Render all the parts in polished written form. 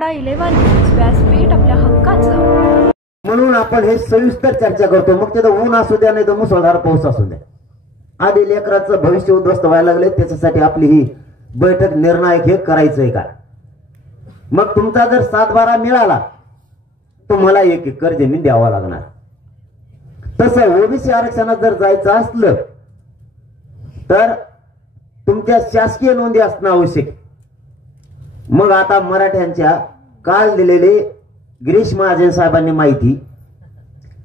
Marathwada 11 news व्यासपीठ आपल्या हक्काचं. म्हणून आपण हे सविस्तर चर्चा करतो. मग ते ऊन असू द्या नाही तर मुसळधार पाऊस असू द्या, आधी लेकराचं भविष्य उद्ध्वस्त व्हायला लागले, त्याच्यासाठी आपली ही बैठक निर्णायक हे करायचंय का. मग तुमचा जर 7-12 मिळाला तुम्हाला 1 एकर जमीन द्यावा लागणार. तसं ओबीसी आरक्षणात जर जायचं असलं तर तुमच्या शासकीय नोंदी असणं आवश्यक. मग आता मराठ्यांच्या काल दिलेले गिरीश महाजन साहेबांनी माहिती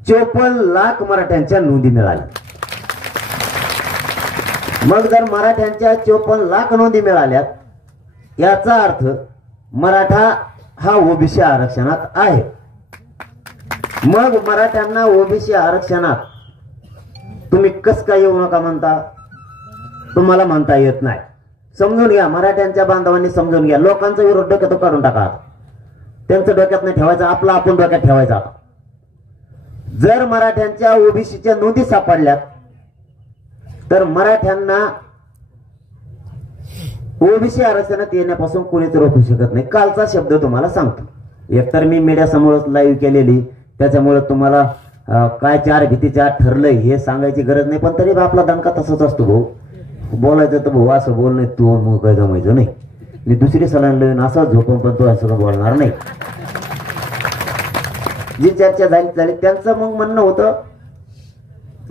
54 लाख मराठ्यांच्या नोंदी मिळाल्या. मग जर मराठ्यांच्या 54 लाख नोंदी मिळाल्यात याचा अर्थ मराठा हा ओबीसी आरक्षणात आहे. मग मराठ्यांना ओबीसी आरक्षणात तुम्ही कस काय येऊ नका म्हणता, तुम्हाला म्हणता येत नाही. समजून घ्या, मराठ्यांच्या बांधवांनी समजून घ्या. लोकांचा विरोध डोक्यात काढून टाका. त्यांचं डोक्यात नाही ठेवायचं, आपला आपण डोक्यात ठेवायचा. जर मराठ्यांच्या ओबीसीच्या नोंदी सापडल्यात तर मराठ्यांना ओबीसी आरक्षणात येण्यापासून कोणीच रोखू शकत नाही. कालचा शब्द तुम्हाला सांगतो. एकतर मी मीडिया समोर लाईव्ह केलेली, त्याच्यामुळे तुम्हाला काय 4 भीतीच्या ठरलंय हे सांगायची गरज नाही. पण तरी आपला दणका तसाच असतो भाऊ. बोलायचं तर भाऊ असं बोल नाही, तू मग काय जमायचं नाही. मी दुसरी सलाईन लावून असा झोपून पण तो असं बोलणार नाही. जी चर्चा झाली त्यांचं मग म्हणणं होतं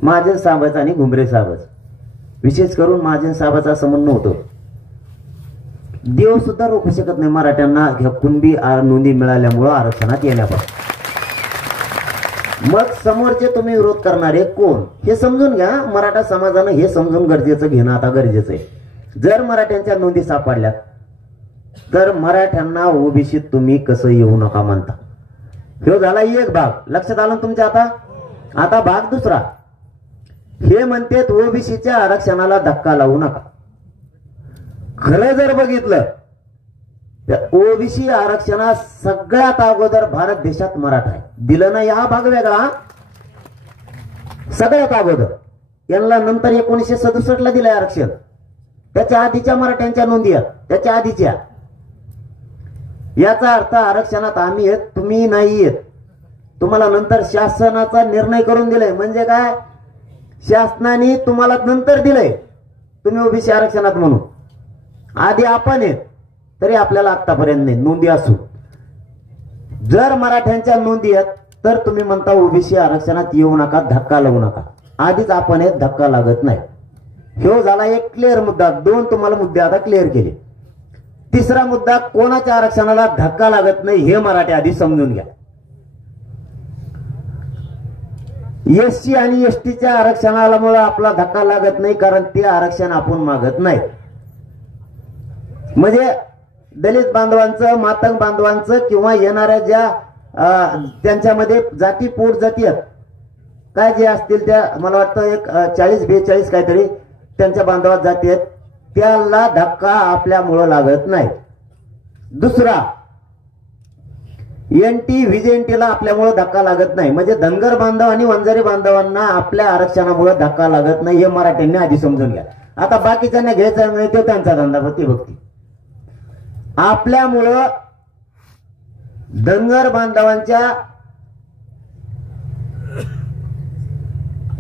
महाजन साहेबाचं आणि घुमरे साहेबाचं, विशेष करून महाजन साहेबाचं असं म्हणणं होतं देव सुद्धा रोखू शकत नाही मराठ्यांना कुणबी नोंदी मिळाल्यामुळं आरक्षणात येण्यापासून. मग समोरचे तुम्ही विरोध करणारे कोण हे समजून घ्या. मराठा समाजानं हे समजून गरजेचं घेणं आता गरजेचं आहे. जर मराठ्यांच्या नोंदी सापडल्या तर मराठ्यांना ओबीसीत तुम्ही कसं येऊ नका म्हणता. हे झाला एक भाग. लक्षात आलं तुमच्या. आता भाग दुसरा. हे म्हणते ओबीसीच्या आरक्षणाला धक्का लावू नका. खरं जर बघितलं तर ओबीसी आरक्षणात सगळ्यात अगोदर भारत देशात मराठा आहे. दिलं नाही हा भाग वेगळा. सगळ्यात अगोदर यांना नंतर 1967 ला दिलंय आरक्षण. त्याच्या आधीच्या मराठ्यांच्या नोंदी आहेत, त्याच्या आधीच्या. याचा अर्थ आरक्षणात आम्ही आहेत, तुम्ही नाही येत. तुम्हाला नंतर शासनाचा निर्णय करून दिलाय. म्हणजे काय, शासनाने तुम्हाला नंतर दिलंय तुम्ही ओबीसी आरक्षणात म्हणून. आधी आपण आहेत तरी आपल्याला आतापर्यंत नाही नोंदी असून. जर मराठ्यांच्या नोंदी आहेत तर तुम्ही म्हणता ओबीसी आरक्षणात येऊ नका, धक्का लावू नका. आधीच आपण आहेत, धक्का लागत नाही. हे झाला एक क्लिअर मुद्दा. 2 तुम्हाला मुद्दे आता क्लिअर केले. तिसरा मुद्दा, कोणाच्या आरक्षणाला धक्का लागत नाही हे मराठी आधी समजून घ्या. एससी आणि एसटीच्या आरक्षणाला मुळे आपला धक्का लागत नाही, कारण ते आरक्षण आपण मागत नाही. म्हणजे दलित बांधवांचं, मातंग बांधवांचं किंवा येणाऱ्या ज्या त्यांच्यामध्ये जाती पोट जाती आहेत काय जे असतील त्या, मला वाटतं एक 40-42 काहीतरी त्यांच्या बांधवात जाती आहेत, त्याला धक्का आपल्यामुळं लागत नाही. दुसरा, एनटी व्हीजेएनटीला आपल्यामुळं धक्का लागत नाही. म्हणजे धनगर बांधव आणि वंजारी बांधवांना आपल्या आरक्षणामुळे धक्का लागत नाही हे मराठ्यांनी आधी समजून घ्या. आता बाकीच्यांना घ्यायचं नाही, ते त्यांचा धंदा भक्ती भक्ती. आपल्यामुळं धनगर बांधवांच्या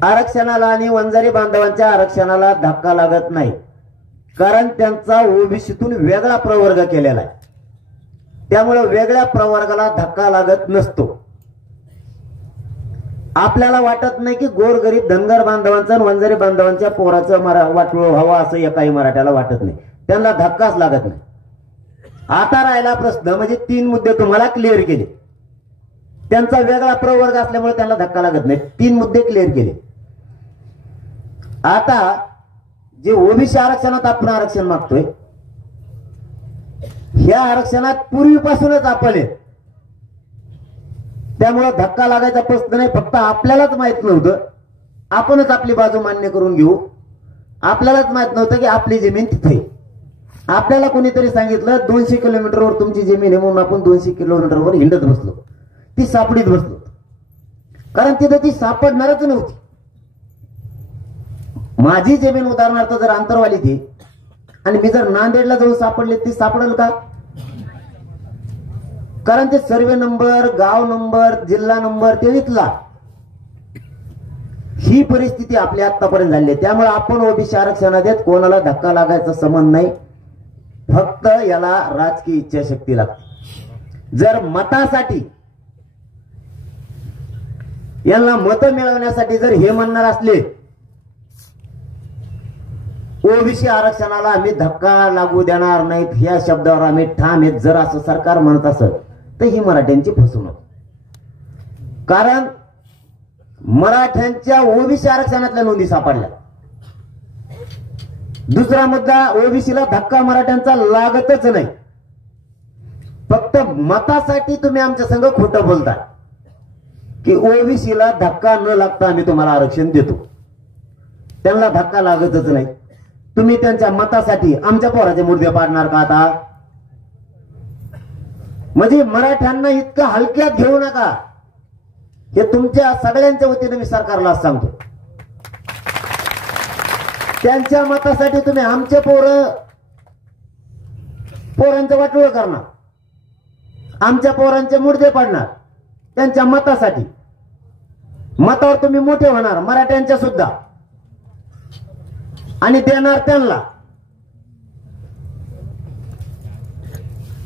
आरक्षणाला आणि वंजारी बांधवांच्या आरक्षणाला धक्का लागत नाही, कारण त्यांचा ओबीसीतून वेगळा प्रवर्ग केलेला आहे. त्यामुळे वेगळ्या प्रवर्गाला धक्का लागत नसतो. आपल्याला वाटत नाही की गोरगरीब धनगर बांधवांचा आणि वंजारी बांधवांच्या पोराचं वाटलं हवा असं एकाही मराठ्याला वाटत नाही. त्यांना धक्काच लागत नाही. आता राहिला प्रश्न, म्हणजे 3 मुद्दे तुम्हाला क्लिअर केले. त्यांचा वेगळा प्रवर्ग असल्यामुळे त्यांना धक्का लागत नाही. 3 मुद्दे क्लिअर केले. आता जे ओबीसी आरक्षणात आपण आरक्षण मागतोय, ह्या आरक्षणात पूर्वीपासूनच आपण आहे. त्यामुळे धक्का लागायचा प्रश्न नाही. फक्त आपल्यालाच माहित नव्हतं. आपणच आपली बाजू मान्य करून घेऊ. आपल्यालाच माहित नव्हतं की आपली जमीन तिथे. आपल्याला कोणीतरी सांगितलं 200 किलोमीटरवर तुमची जमीन आहे, म्हणून आपण 200 किलोमीटरवर हिंडत बसलो. ती सापडीत बसलो, कारण तिथे ती सापडणारच नव्हती. माझी जमीन उदाहरणार्थ जर अंतरवाली ती आणि मी जर नांदेडला जाऊन सापडले, ती सापडेल का? कारण ते सर्वे नंबर, गाव नंबर, जिल्हा नंबर ते इथला, ही परिस्थिती आपली आतापर्यंत झाली आहे. त्यामुळे आपण ओबीसी आरक्षणात कोणाला धक्का लागायचा संबंध नाही. फक्त याला राजकीय इच्छाशक्ती लागते. जर मतासाठी, यांना मत मिळवण्यासाठी जर हे म्हणणार असले ओबीसी आरक्षणाला आम्ही धक्का लागू देणार नाहीत, ह्या शब्दावर आम्ही ठाम आहेत, जर असं सरकार म्हणत असेल तर ही मराठ्यांची फसवणूक. कारण मराठ्यांच्या ओबीसी आरक्षणातल्या नोंदी सापडल्या. दुसरा मुद्दा, ओबीसीला धक्का मराठ्यांचा लागतच नाही. फक्त मतासाठी तुम्ही आमच्या संग खोटं बोलता की ओबीसीला धक्का न लागता आम्ही तुम्हाला आरक्षण देतो. त्यांना धक्का लागतच नाही. तुम्ही त्यांच्या मतासाठी आमच्या पोराचे मुर्दे पाडणार का आता? म्हणजे मराठ्यांना इतकं हलक्यात घेऊ नका, हे तुमच्या सगळ्यांच्या वतीने मी सरकारला सांगतो. त्यांच्या मतासाठी तुम्ही आमचे पोरांचं वाटोळं करणार, आमच्या पोरांचे मुर्दे पाडणार त्यांच्या मतासाठी. मतावर तुम्ही मोठे होणार मराठ्यांच्या सुद्धा, आणि देणार त्यांना.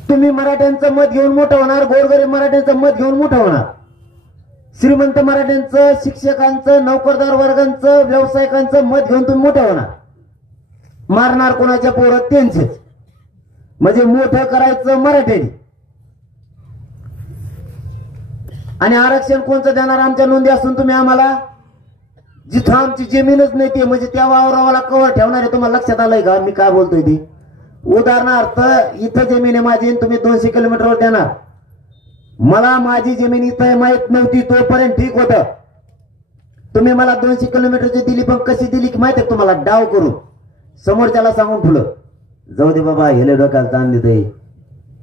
तुम्ही मराठ्यांचं मत घेऊन मोठं होणार, गोरगरीब मराठ्यांचं मत घेऊन मोठं होणार, श्रीमंत मराठ्यांचं, शिक्षकांचं, नोकरदार वर्गांचं, व्यावसायिकांचं मत घेऊन तुम्ही मोठं होणार. मारणार कोणाच्या पोरं त्यांचेच. म्हणजे मोठं करायचं मराठ्यांनी. आणि आरक्षण कोणतं देणार? आमच्या नोंदी असून तुम्ही आम्हाला, जिथं आमची जमीनच नाही ते, म्हणजे त्या वावरावाला कवर ठेवणार आहे. तुम्हाला लक्षात आलंय का मी काय बोलतोय ते? उदाहरणार्थ, इथं जमीन आहे माझी, तुम्ही 200 किलोमीटरवर देणार. मला माझी जमीन इथं माहित नव्हती तोपर्यंत ठीक होतं. तुम्ही मला 200 किलोमीटरची दिली, पण कशी दिली माहिती आहे तुम्हाला? डाव करून समोरच्याला सांगून ठेवलं, जाऊ दे बाबा, हेले डोक्याला ताण देतोय,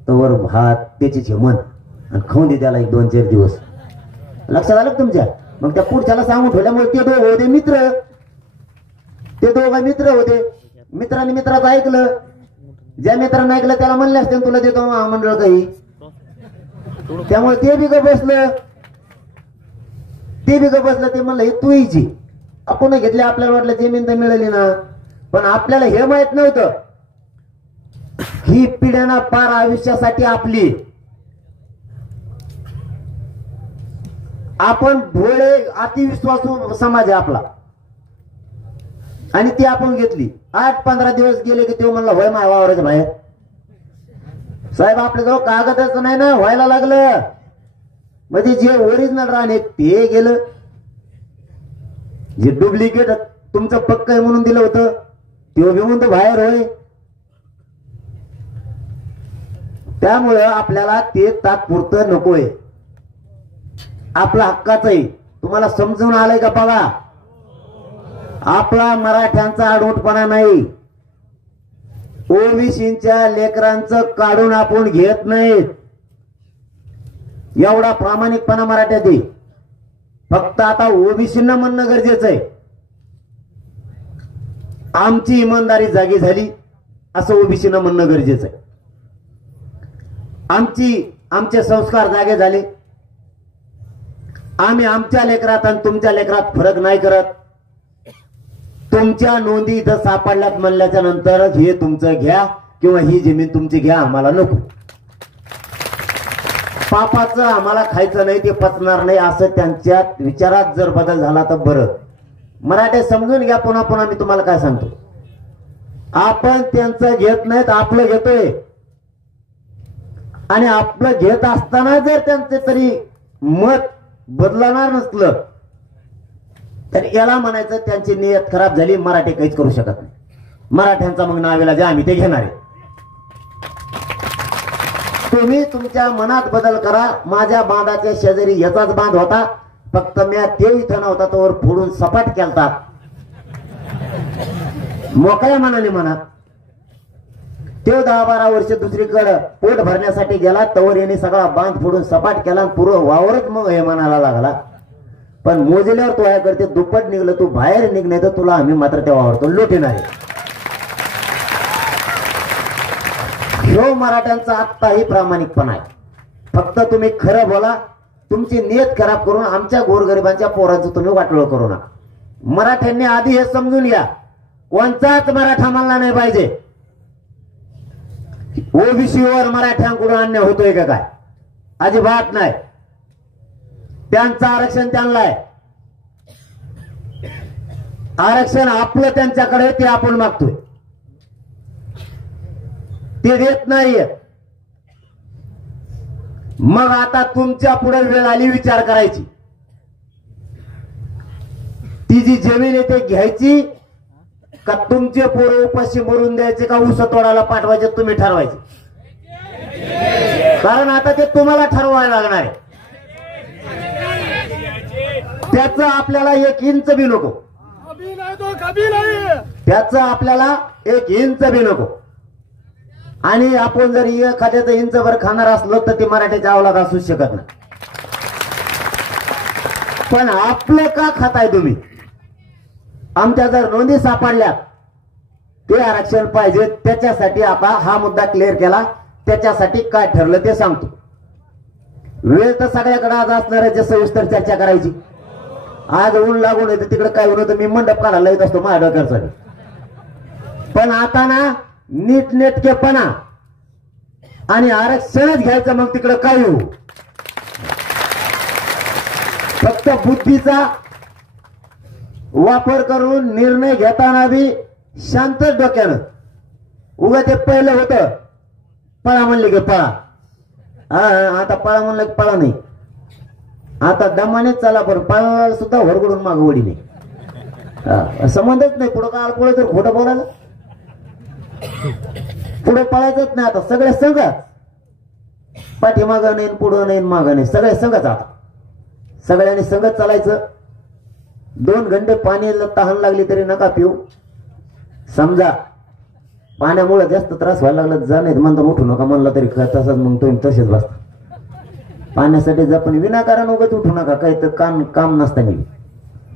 तवर भात त्याची झेमन आणि खाऊन दे त्याला 1-2-4 दिवस. लक्षात आलं तुमच्या? मग त्या पुढच्याला सांगून ठेवल्यामुळे ते दोघं होते मित्र. ते दोघं मित्र होते. मित्रांनी मित्राचं ऐकलं. ज्या मित्रांनी ऐकलं त्याला म्हणले असते तुला देतो महामंडळ काही. त्यामुळे ते बी ग बसलं. ते म्हणलं हे तू हिची, आपण घेतले. आपल्याला वाटलं जमीन तर मिळाली ना, पण आपल्याला हे माहित नव्हतं ही पिढ्यांना पार आयुष्यासाठी आपली. आपण भोळे अतिविश्वासू समाज आहे आपला, आणि ती आपण घेतली. 8-15 दिवस गेले की तो म्हणला होय माझ्या वावराच्या बाहेर. साहेब आपल्याजवळ कागदच नाही ना, व्हायला लागलं. म्हणजे जे ओरिजिनल राहणे ते गेलं, जे डुप्लिकेट तुमचं पक्क आहे म्हणून दिलं होतं ते घेऊन तो बाहेर होय. त्यामुळं आपल्याला ते तात्पुरतं नकोय. आपला हक्काचं आहे. तुम्हाला समजून आलंय का बघा? आपला मराठ्यांचा आडवटपणा नाही. ओबीसीच्या लेकरांचं काढून आपण घेत नाहीत. एवढा प्रामाणिकपणा मराठ्यात आहे. फक्त आता ओबीसींना म्हणणं गरजेचं आहे, आमची इमानदारी जागी झाली असं ओबीसींना म्हणणं गरजेचं आहे. आमचे संस्कार जागे झाले. आम्ही आमच्या लेकरात आणि तुमच्या लेकरात फरक नाही करत. तुमच्या नोंदी इथं सापडल्यात म्हणल्याच्या नंतर हे तुमचं घ्या किंवा ही जमीन तुमची घ्या, आम्हाला नको. पापाचं आम्हाला खायचं नाही, ते पचणार नाही, असं त्यांच्या विचारात जर बदल झाला तर बरं. मराठी समजून घ्या. पुन्हा पुन्हा मी तुम्हाला काय सांगतो, आपण त्यांचं घेत नाहीत, आपलं घेतोय. आणि आपलं घेत असताना जर त्यांचे तरी मत बदलणार नसलं तर याला म्हणायचं त्यांची नियत खराब झाली, मराठी काहीच करू शकत नाही. मराठ्यांचा मग नावेला जे आम्ही ते घेणार आहे. तुम्ही तुमच्या मनात बदल करा. माझ्या बांधाच्या शेजारी याचाच बांध होता, फक्त मी ते इथं नव्हता तोवर फोडून सपाट केलता. मोकळ्या मनाने म्हणा. ते 10-12 वर्ष दुसरीकडे पोट भरण्यासाठी गेला, तवर याने सगळा बांध फोडून सपाट केला, पूर्ण वावरच मग हे म्हणायला लागला. पण मोजल्यावर तो काय करते, दुप्पट निघलं, तू बाहेर निघ, नाही तर तुला आम्ही मात्र त्या वावरतो लोटीणार आहे. ह्यो मराठ्यांचा आत्ताही प्रामाणिकपणा आहे. फक्त तुम्ही खरं बोला, तुमची नियत खराब करून आमच्या गोरगरिबांच्या पोरांचं तुम्ही वाटोळ करू नका. मराठ्यांनी आधी हे समजून घ्या, कोणताच मराठा मानला नाही पाहिजे. ओबीसीवर मराठ्यांकडून अन्याय होतोय का काय? अजिबात नाही. त्यांचं आरक्षण त्यांना आहे. आरक्षण आपलं त्यांच्याकडे, ते आपण मागतोय, ते देत नाहीये. मग आता तुमच्या पुढे वेळ आली विचार करायची. ती जी जमीन आहे ते घ्यायची का तुमचे पोरं उपाशी मरून द्यायचे का ऊस तोडायला पाठवायचे तुम्ही ठरवायचे. कारण आता ते तुम्हाला ठरवायला लागणार आहे. त्याचं आपल्याला 1 इंच बी नको. त्याचं आपल्याला 1 इंच बी नको. आणि आपण जर एखाद्याचं इंचभर खाणार असलो तर ती मराठ्याच्या अवलाद असू शकत नाही. पण आपलं का खाताय तुम्ही? आमच्या जर नोंदी सापडल्या ते आरक्षण पाहिजे, त्याच्यासाठी आता हा मुद्दा क्लिअर केला. त्याच्यासाठी काय ठरलं ते सांगतो. वेळ तर सगळ्याकडे आज असणार आहे सविस्तर चर्चा करायची. आज ऊन लागून येते, तिकडे काय होतं तर मी मंडप काढायला येत असतो माझ्या डोक्यासाठी. पण आता ना नीटनेटकेपणा आणि आरक्षणच घ्यायचं, मग तिकडे काय होऊ. फक्त बुद्धीचा वापर करून निर्णय घेताना बी शांत डोक्यानं. उगा ते पहिलं होतं पळा म्हणले की पळा, आता पळा म्हणलं की पळा नाही. आता दमानेच चला, पण पळाला सुद्धा वरगडून माग वडी नाही. संबंधच नाही. पुढं काळ पुढे तर खोटं बोलायला पुढे पळायचंच नाही. आता सगळे संघच, पाठीमागं नाही पुढं नाही मागं नाही, सगळे संघच. आता सगळ्यांनी संघच चालायचं. 2 घंटे पाणी तहान लागली तरी नका पिऊ. समजा पाण्यामुळे जास्त त्रास व्हायला लागला, जा नाही म्हणता उठू नका म्हणलं तरी तसंच मग तुम्ही तसेच बसता. पाण्यासाठी जा, पण विनाकारण उगाच उठू नका. काही तर काम नसताना.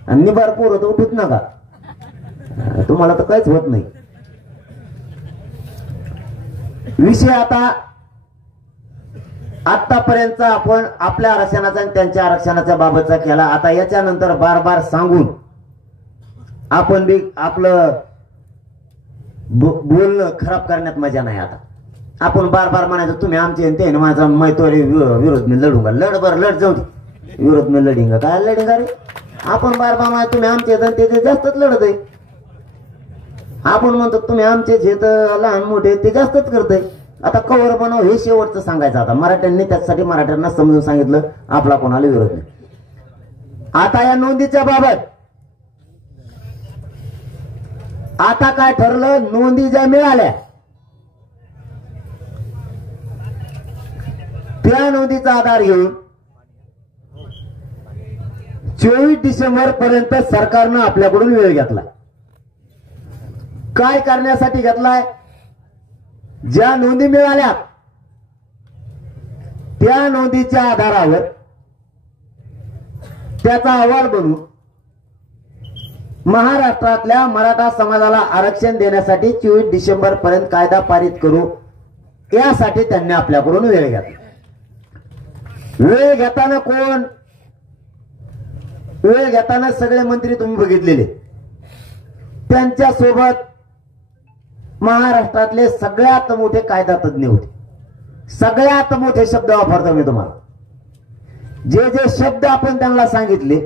आणि निबार पोरं तर उठूच नका, तुम्हाला तर काहीच होत नाही. विषय आता आतापर्यंत आपण आपल्या आरक्षणाचा आणि त्यांच्या आरक्षणाच्या बाबतचा केला. आता याच्यानंतर बार बार सांगून आपण बी आपलं बोलणं खराब करण्यात मजा नाही. आता आपण बार बार म्हणायचं तुम्ही आमचे ते माझा मैत्री विरोध मी लढूंगा. लढ बर लढ जाऊ दे, विरोध मी लढिंगा. काय लढिंगा रे? आपण बार बार म्हणायचं तुम्ही आमचे ते जास्तच लढत आहे. आपण म्हणतो तुम्ही आमचे जे लहान मोठे ते जास्तच करतय. आता कवर बनव हे शेवटचं सांगायचं. आता मराठ्यांनी त्यासाठी मराठ्यांना समजून सांगितलं आपला कोणाला विरोध नाही. आता या नोंदीच्या बाबत आता काय ठरलं? नोंदी ज्या मिळाल्या त्या नोंदीचा आधार घेऊन 24 डिसेंबर पर्यंत सरकारनं आपल्याकडून वेळ घेतला. काय करण्यासाठी घेतलाय? ज्या नोंदी मिळाल्या त्या नोंदीच्या आधारावर त्याचा अहवाल बनवून महाराष्ट्रातल्या मराठा समाजाला आरक्षण देण्यासाठी 24 डिसेंबर पर्यंत कायदा पारित करू, यासाठी त्यांनी आपल्याकडून वेळ घेतला. वेळ घेताना कोण? वेळ घेताना सगळे मंत्री तुम्ही बघितलेले. त्यांच्या सोबत महाराष्ट्रातले सगळ्यात मोठे कायदा तज्ञ होते. सगळ्यात मोठे शब्द वापरतो मी तुम्हाला. जे जे शब्द आपण त्यांना सांगितले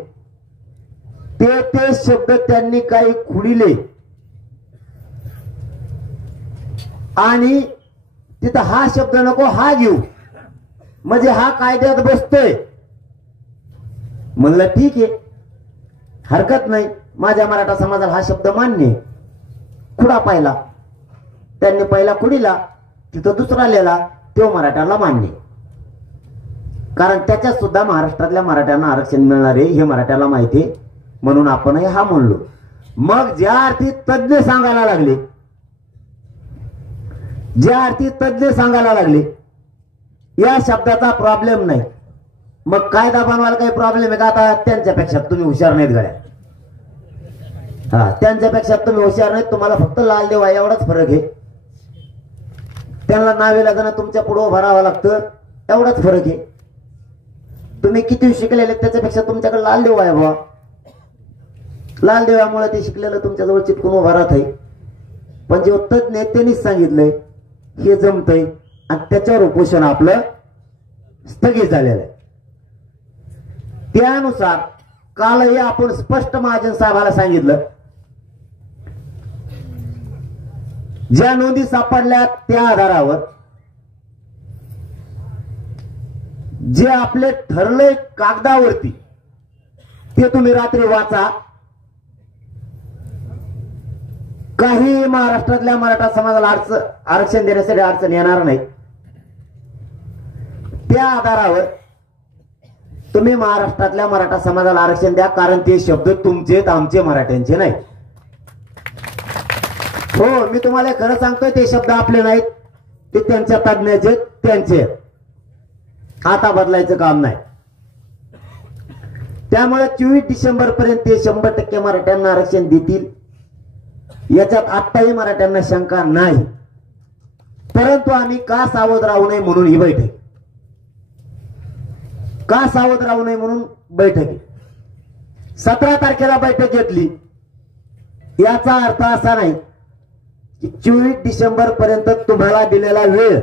ते शब्द त्यांनी काही खुडिले आणि तिथं हा शब्द नको हा घेऊ, म्हणजे हा कायद्यात बसतोय. म्हणलं ठीक आहे, हरकत नाही. माझ्या मराठा समाजाला हा शब्द मान्य आहे. खुडा पाहिला त्यांनी, पहिला खुडीला, तिथं दुसरा लिहिला, तो मराठ्याला मान्य. कारण त्याच्यात सुद्धा महाराष्ट्रातल्या मराठ्यांना आरक्षण मिळणार आहे हे मराठ्याला माहिती आहे, म्हणून आपणही हा म्हणलो. मग ज्या अर्थी तज्ञ सांगायला लागले, ज्या अर्थी तज्ञ सांगायला लागले या शब्दाचा प्रॉब्लेम नाही, मग कायदा बनवायला काही प्रॉब्लेम आहे का? आता त्यांच्यापेक्षा तुम्ही हुशार नाहीत गड्या. त्यांच्यापेक्षा तुम्ही हुशार नाहीत, तुम्हाला फक्त लाल देवा एवढाच फरक आहे. त्यांना नावेला जाणं तुमच्या पुढे उभं राहावं लागतं एवढाच फरक आहे. तुम्ही किती शिकलेले त्याच्यापेक्षा तुमच्याकडे लाल देव आहे बाबा. लाल देवामुळे ते शिकलेलं तुमच्याजवळ चिटकून उभा राहत आहे. पण जे तज्ञ त्यांनीच सांगितलंय हे जमतंय आणि त्याच्यावर उपोषण आपलं स्थगित झालेलं आहे. त्यानुसार कालही आपण स्पष्ट महाजन साहेबाला सांगितलं, ज्या नोंदी सापडल्या त्या आधारावर जे आपले ठरले कागदावरती ते तुम्ही रात्री वाचा. काही महाराष्ट्रातल्या मराठा समाजाला आरक्षण देण्यासाठी अडचण येणार नाही. त्या आधारावर तुम्ही महाराष्ट्रातल्या मराठा समाजाला आरक्षण द्या, कारण ते शब्द तुमचे आमचे मराठ्यांचे नाही. हो, मी तुम्हाला खरं सांगतोय, ते शब्द आपले नाहीत, ते त्यांच्या तज्ञाचे, त्यांचे. आता बदलायचं काम नाही. त्यामुळे 24 डिसेंबर पर्यंत ते 100% मराठ्यांना आरक्षण देतील याच्यात आत्ताही मराठ्यांना शंका नाही. परंतु आम्ही का सावध राहू नये म्हणून ही बैठक, का सावध राहू नये म्हणून बैठक 17 तारखेला बैठक घेतली. याचा अर्थ असा नाही की 24 डिसेंबर पर्यंत तुम्हाला दिलेला वेळ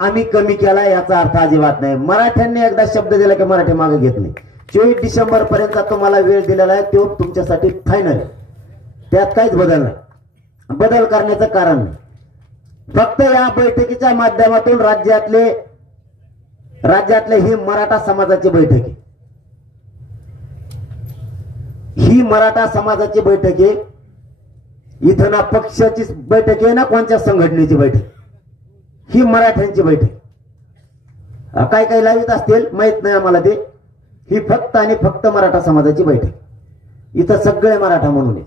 आम्ही कमी केला, याचा अर्थ अजिबात नाही. मराठ्यांनी एकदा शब्द दिला की मराठी मागे घेत नाही. 24 डिसेंबर पर्यंत तुम्हाला वेळ दिलेला आहे, तो तुमच्यासाठी फायनल आहे. त्यात काहीच बदल नाही, बदल करण्याचं कारण नाही. फक्त या बैठकीच्या माध्यमातून राज्यातले ही मराठा समाजाची बैठक आहे. ही मराठा समाजाची बैठक आहे. इथं ना पक्षाची बैठक आहे ना कोणत्या संघटनेची बैठक, ही मराठ्यांची बैठक. काही काही लावित असतील माहित नाही आम्हाला ते. ही फक्त आणि फक्त मराठा समाजाची बैठक. इथं सगळे मराठा म्हणून आहे.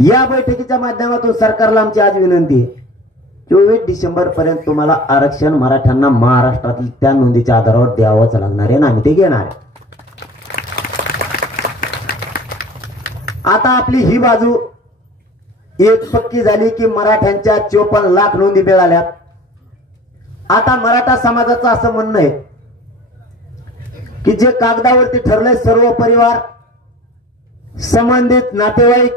या बैठकीच्या माध्यमातून सरकारला आमची आज विनंती आहे, 24 डिसेंबर पर्यंत तुम्हाला आरक्षण मराठ्यांना महाराष्ट्रातील त्या नोंदीच्या आधारावर द्यावंच लागणार आहे ना आम्ही ते घेणार आहे. आता आपली ही बाजू एक पक्की झाली की मराठ्यांच्या 54 लाख नोंदी मिळाल्यात. आता मराठा समाजाचं असं म्हणणं आहे की जे कागदावरती ठरलंय सर्व परिवार, संबंधित नातेवाईक,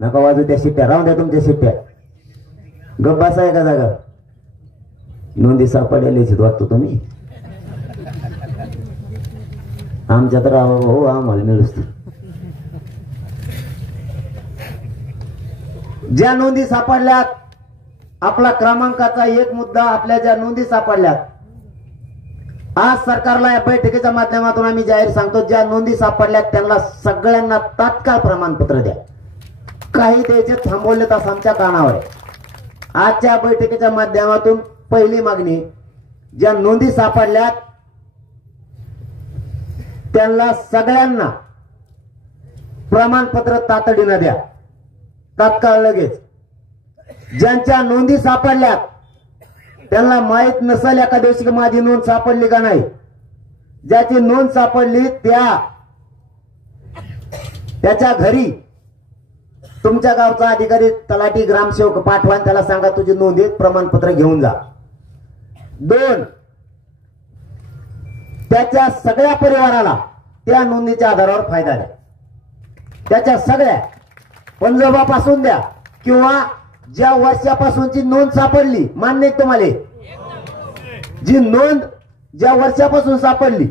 नका वाजू त्या शिट्ट्या, राहून द्या तुमच्या शिट्ट्या, गप्पास आहे का जागा. नोंदी सापडलेलीच वाटतो तुम्ही. आमच्या तर हो आम्हाला मिळूच. ज्या नोंदी सापडल्यात, आपला क्रमांकाचा एक मुद्दा, आपल्या ज्या नोंदी सापडल्यात, आज सरकारला या बैठकीच्या माध्यमातून आम्ही जाहीर सांगतो, ज्या नोंदी सापडल्यात त्यांना सगळ्यांना तात्काळ प्रमाणपत्र द्या. काही द्यायचे थांबवले तास आमच्या कानावर. आजच्या बैठकीच्या माध्यमातून पहिली मागणी, ज्या नोंदी सापडल्यात त्यांना सगळ्यांना प्रमाणपत्र तातडीनं द्या, तात्काळ लगेच. ज्यांच्या नोंदी सापडल्यात त्यांना माहित नसेल एका दिवशी की माझी नोंद सापडली का नाही, ज्याची नोंद सापडली त्याच्या घरी तुमच्या गावचा अधिकारी, तलाठी, ग्रामसेवक पाठवा, त्याला सांगा तुझी नोंदीत प्रमाणपत्र घेऊन जा. 2, त्याच्या सगळ्या परिवाराला त्या नोंदीच्या आधारावर फायदा द्या. त्याच्या सगळ्या पंजोबापासून द्या किंवा ज्या वर्षापासूनची नोंद सापडली, मान्य आहे तुम्हाला, जी नोंद ज्या वर्षापासून सापडली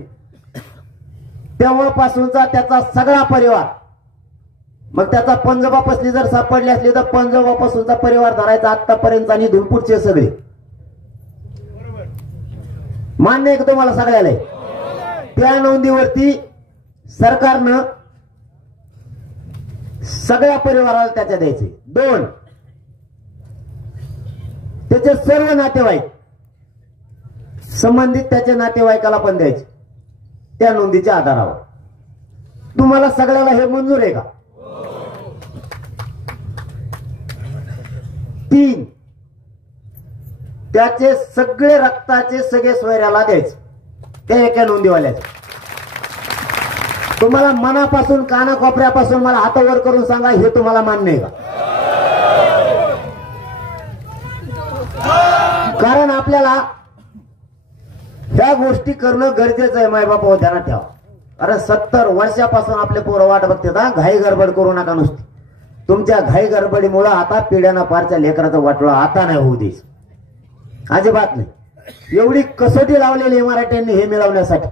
तेव्हापासूनचा त्याचा सगळा परिवार. मग त्याचा पंजोबापासली जर सापडली असली तर पंजोबापासूनचा परिवार धरायचा आतापर्यंत आणि धुमपुरचे सगळे. मान्य आहे का तुम्हाला सगळ्याला. त्या नोंदीवरती सरकारनं सगळ्या परिवाराला त्याच्या द्यायचे. 2, त्याचे सर्व नातेवाईक, संबंधित त्याच्या नातेवाईकाला पण द्यायचे त्या नोंदीच्या आधारावर. तुम्हाला सगळ्याला हे मंजूर आहे का? 3, त्याचे सगळे रक्ताचे सगळे सोयऱ्याला द्यायचे त्या एका नोंदीवाल्याचे. तुम्हाला मनापासून कानाकोपऱ्यापासून मला हात वर करून सांगा, हे तुम्हाला मान्य आहे का? आपल्याला ह्या गोष्टी करणं गरजेचं आहे. मायबापा ध्यानात ठेवा. अरे 70 वर्षापासून आपले पोरं वाट बघतात. घाई गडबड करू नका नुसती. तुमच्या घाई गडबडीमुळे आता पिढ्याना पारच्या लेकराचं वाटलं आता नाही होऊ देस. अजिबात नाही. एवढी कसोटी लावलेली मराठ्यांनी हे मिळवण्यासाठी.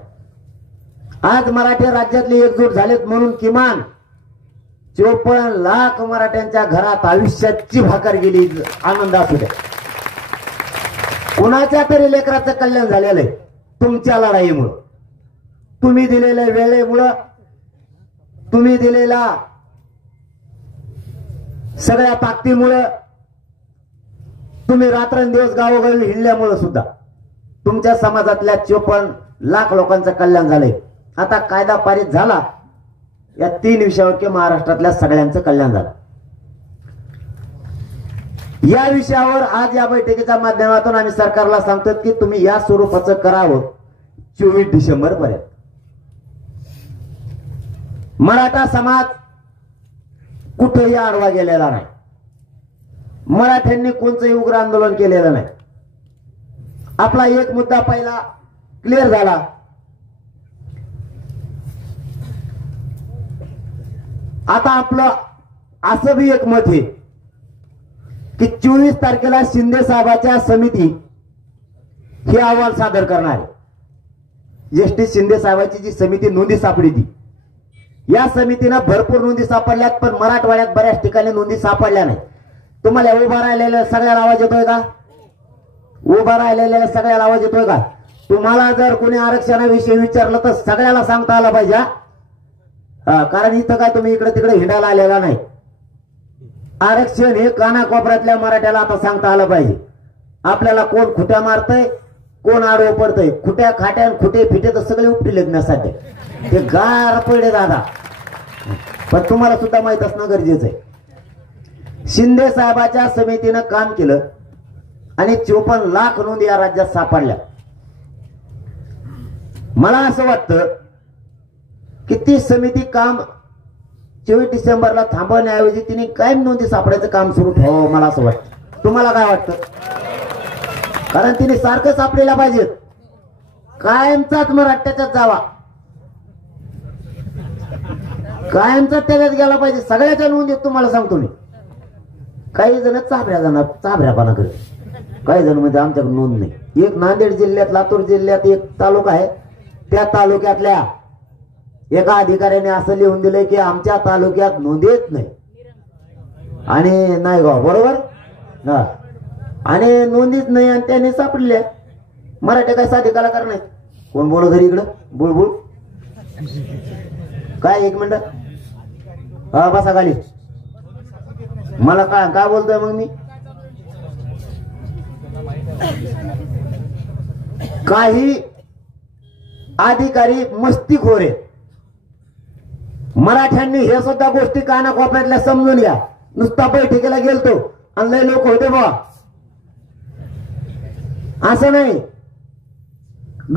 आज मराठी राज्यातले एकजूट झालेत म्हणून किमान 54 लाख मराठ्यांच्या घरात आयुष्याची भाकर गेली. आनंद असू द्या. कुणाच्या तरी लेकराचं कल्याण झालेलं आहे तुमच्या लढाईमुळं, तुम्ही दिलेल्या वेळेमुळं, तुम्ही दिलेला सगळ्या ताकदीमुळं, तुम्ही रात्रंदिवस गावोगावी हिंडल्यामुळं सुद्धा तुमच्या समाजातल्या 54 लाख लोकांचं कल्याण झालंय. आता कायदा पारित झाला या 3 विषयावर की महाराष्ट्रातल्या सगळ्यांचं कल्याण झालं. या विषयावर आज या बैठकीच्या माध्यमातून आम्ही सरकारला सांगतो की तुम्ही या स्वरूपाचं करावं 24 डिसेंबर पर्यंत. मराठा समाज कुठेही आडवा गेलेला नाही. मराठ्यांनी कोणतंही उग्र आंदोलन केलेलं नाही. आपला एक मुद्दा पहिला क्लिअर झाला. आता आपलं असं बी एक मत आहे की 24 तारखेला शिंदे साहेबाच्या समिती हे अहवाल सादर करणार आहे. जस्टिस शिंदे साहेबांची जी समिती नोंदी सापडी ती, या समितीनं भरपूर नोंदी सापडल्यात, पण मराठवाड्यात बऱ्याच ठिकाणी नोंदी सापडल्या नाही. तुम्हाला उभा राहिलेल्या सगळ्याला आवाज येतोय का? उभा राहिलेल्या सगळ्याला आवाज येतोय का? तुम्हाला जर कोणी आरक्षणाविषयी विचारलं तर सगळ्याला सांगता आलं पाहिजे. कारण इथं काय तुम्ही इकडे तिकडे हिंडायला आलेला नाही. आरक्षण हे कानाकोपऱ्यातल्या मराठ्याला आता सांगता आलं पाहिजे. आपल्याला कोण खुट्या मारतय, कोण आडवं पडतय, खुट्या खाट्या खुटे फिटे तर सगळे उपटिलेत ना सध्या. ते गार पडे दादा, पण तुम्हाला सुद्धा माहित असणं गरजेचं आहे. शिंदे साहेबाच्या समितीनं काम केलं आणि 54 लाख नोंदी या राज्यात सापडल्या. मला असं वाटतं की ती समिती काम 24 डिसेंबरला थांबवण्याऐवजी तिने कायम नोंदी सापडायचं काम सुरू ठेवावं. मला असं वाटतं. तुम्हाला काय वाटतं? कारण तिने सारखं सापडेला पाहिजेत. कायमचाच मराठ्याच्यात जावा, कायमचा त्याच्यात गेला पाहिजे. सगळ्याच्या नोंदी तुम्हाला सांगतो मी. काही जण चाभऱ्यापणा करत, काही जण म्हणजे आमच्याकडे नोंद नाही. एक नांदेड जिल्ह्यात, लातूर जिल्ह्यात एक तालुका आहे, त्या तालुक्यातल्या एका अधिकाऱ्याने असं लिहून दिलंय की आमच्या तालुक्यात नोंद येत नाही. आणि नाही गाव बरोबर, आणि नोंदीच नाही आणि त्याने सापडल्या. मराठी काय साधे कलाकार नाही. कोण बोलत घरी इकडं बुळबुळ काय? एक मिनिट, हा बसा खाली. मला काय बोलतोय मग मी? काही अधिकारी मस्तीखोर आहेत. मराठ्यांनी हे सुद्धा गोष्टी कानाकोपऱ्यातल्या समजून घ्या. नुसता बैठकीला गेलतो आणि लय लोक होते बा असं नाही.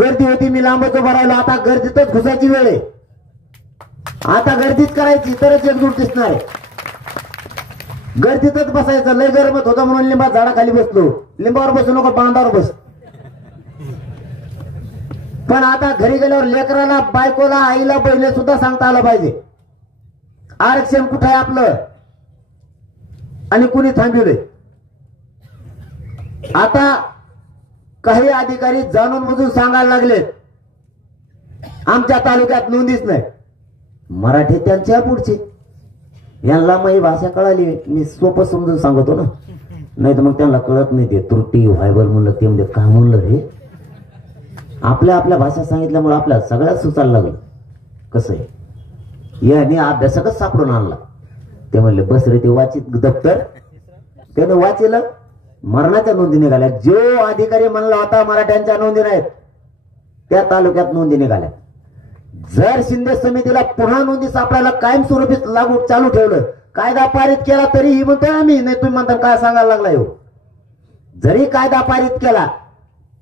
गर्दी होती, मी लांबच उभा राहिलो. आता गर्दीतच घुसायची वेळ आहे. आता गर्दीत करायची तरच एकजूट दिसणार आहे. गर्दीतच बसायचं. लय गरमत होता म्हणून लिंबा झाडाखाली बसलो. लिंबावर बसू नको, बांधावर बस. पण आता घरी गेल्यावर लेकराला, बायकोला, आईला, बहिणीला सुद्धा सांगता आलं पाहिजे आरक्षण कुठं आहे आपलं आणि कुणी थांबवलंय. आता काही अधिकारी जाणून बुजून सांगायला लागलेत आमच्या तालुक्यात नोंदीच नाही. मराठी त्यांच्या पुढचे, यांना माझी भाषा कळाली. मी सोपं समजून सांगतो ना, नाही तर मग त्यांना कळत नाही. ते त्रुटी व्हायबल म्हणलं ते म्हणजे काय म्हणलं रे. आपल्या आपल्या भाषा सांगितल्यामुळे आपल्या सगळ्यात सुचायला लागलं. कसं आहे, याने अभ्यासकच सापडून आणला. ते म्हणले बस रे, ते वाचित दप्तर त्याने वाचलं. मरणाच्या नोंदी निघाल्या. जो अधिकारी म्हणला होता मराठ्यांच्या नोंदी नाहीत, त्या तालुक्यात नोंदी निघाल्या. जर शिंदे समितीला पुन्हा नोंदी सापडायला कायमस्वरूपी लागू चालू ठेवलं, कायदा पारित केला तरीही म्हणतोय आम्ही, नाही तुम्ही म्हणता काय सांगायला लागला हो. जरी कायदा पारित केला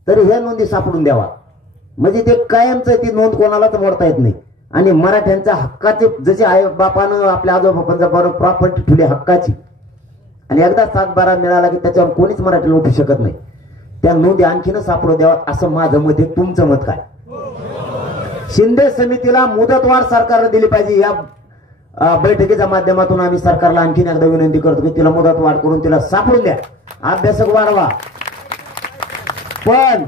तरी हे नोंदी सापडून द्यावा. म्हणजे ते कायमचं ती नोंद कोणालाच मोडता येत नाही. आणि मराठ्यांच्या हक्काचे, जसे आई बापानं आपल्या आजोबापांचा बरोबर प्रॉपर्टी ठेवली हक्काची, आणि एकदा 7-12 मिळाला की त्याच्यावर कोणीच मराठीला उठू शकत नाही. त्या नोंदी आणखीनच सापडू द्यावा असं माझं मत आहे. तुमचं मत काय? शिंदे समितीला मुदतवाढ सरकारला दिली पाहिजे. या बैठकीच्या माध्यमातून आम्ही सरकारला आणखीन एकदा विनंती करतो की तिला मुदतवाढ करून तिला सापडून द्या, अभ्यासक वाढवा. पण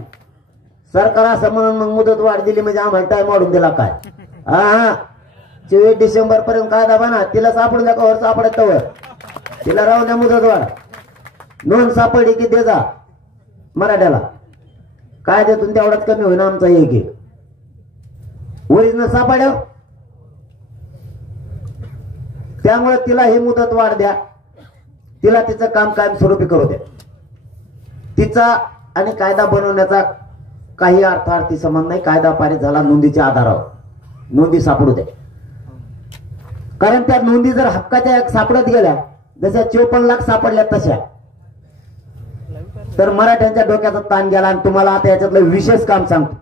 सरकार असं म्हणून मग मुदतवाढ दिली म्हणजे आम्हाला टाइम वाढून दिला काय? हा 24 डिसेंबर पर्यंत कायदा बना, तिला सापडून द्या. कवर सापडत तवर तिला राहून द्या मुदतवाढ. नोंद सापडली की दे जा मराठ्याला. काय देतून तेवढाच कमी होईना आमचा एक ओरिजिनल सापड्या. त्यामुळे तिला ही मुदत वाढ द्या, तिला तिचं काम कायमस्वरूपी करू द्या. तिचा आणि कायदा बनवण्याचा काही अर्थार्थी संबंध नाही. कायदा पारित झाला नोंदीच्या आधारावर, नोंदी सापडू द्या. कारण त्या नोंदी जर हक्काच्या सापडत गेल्या, जशा 54 लाख सापडल्या तशा, तर मराठ्यांच्या डोक्याचा ताण गेला. आणि तुम्हाला आता याच्यातलं विशेष काम सांगतो,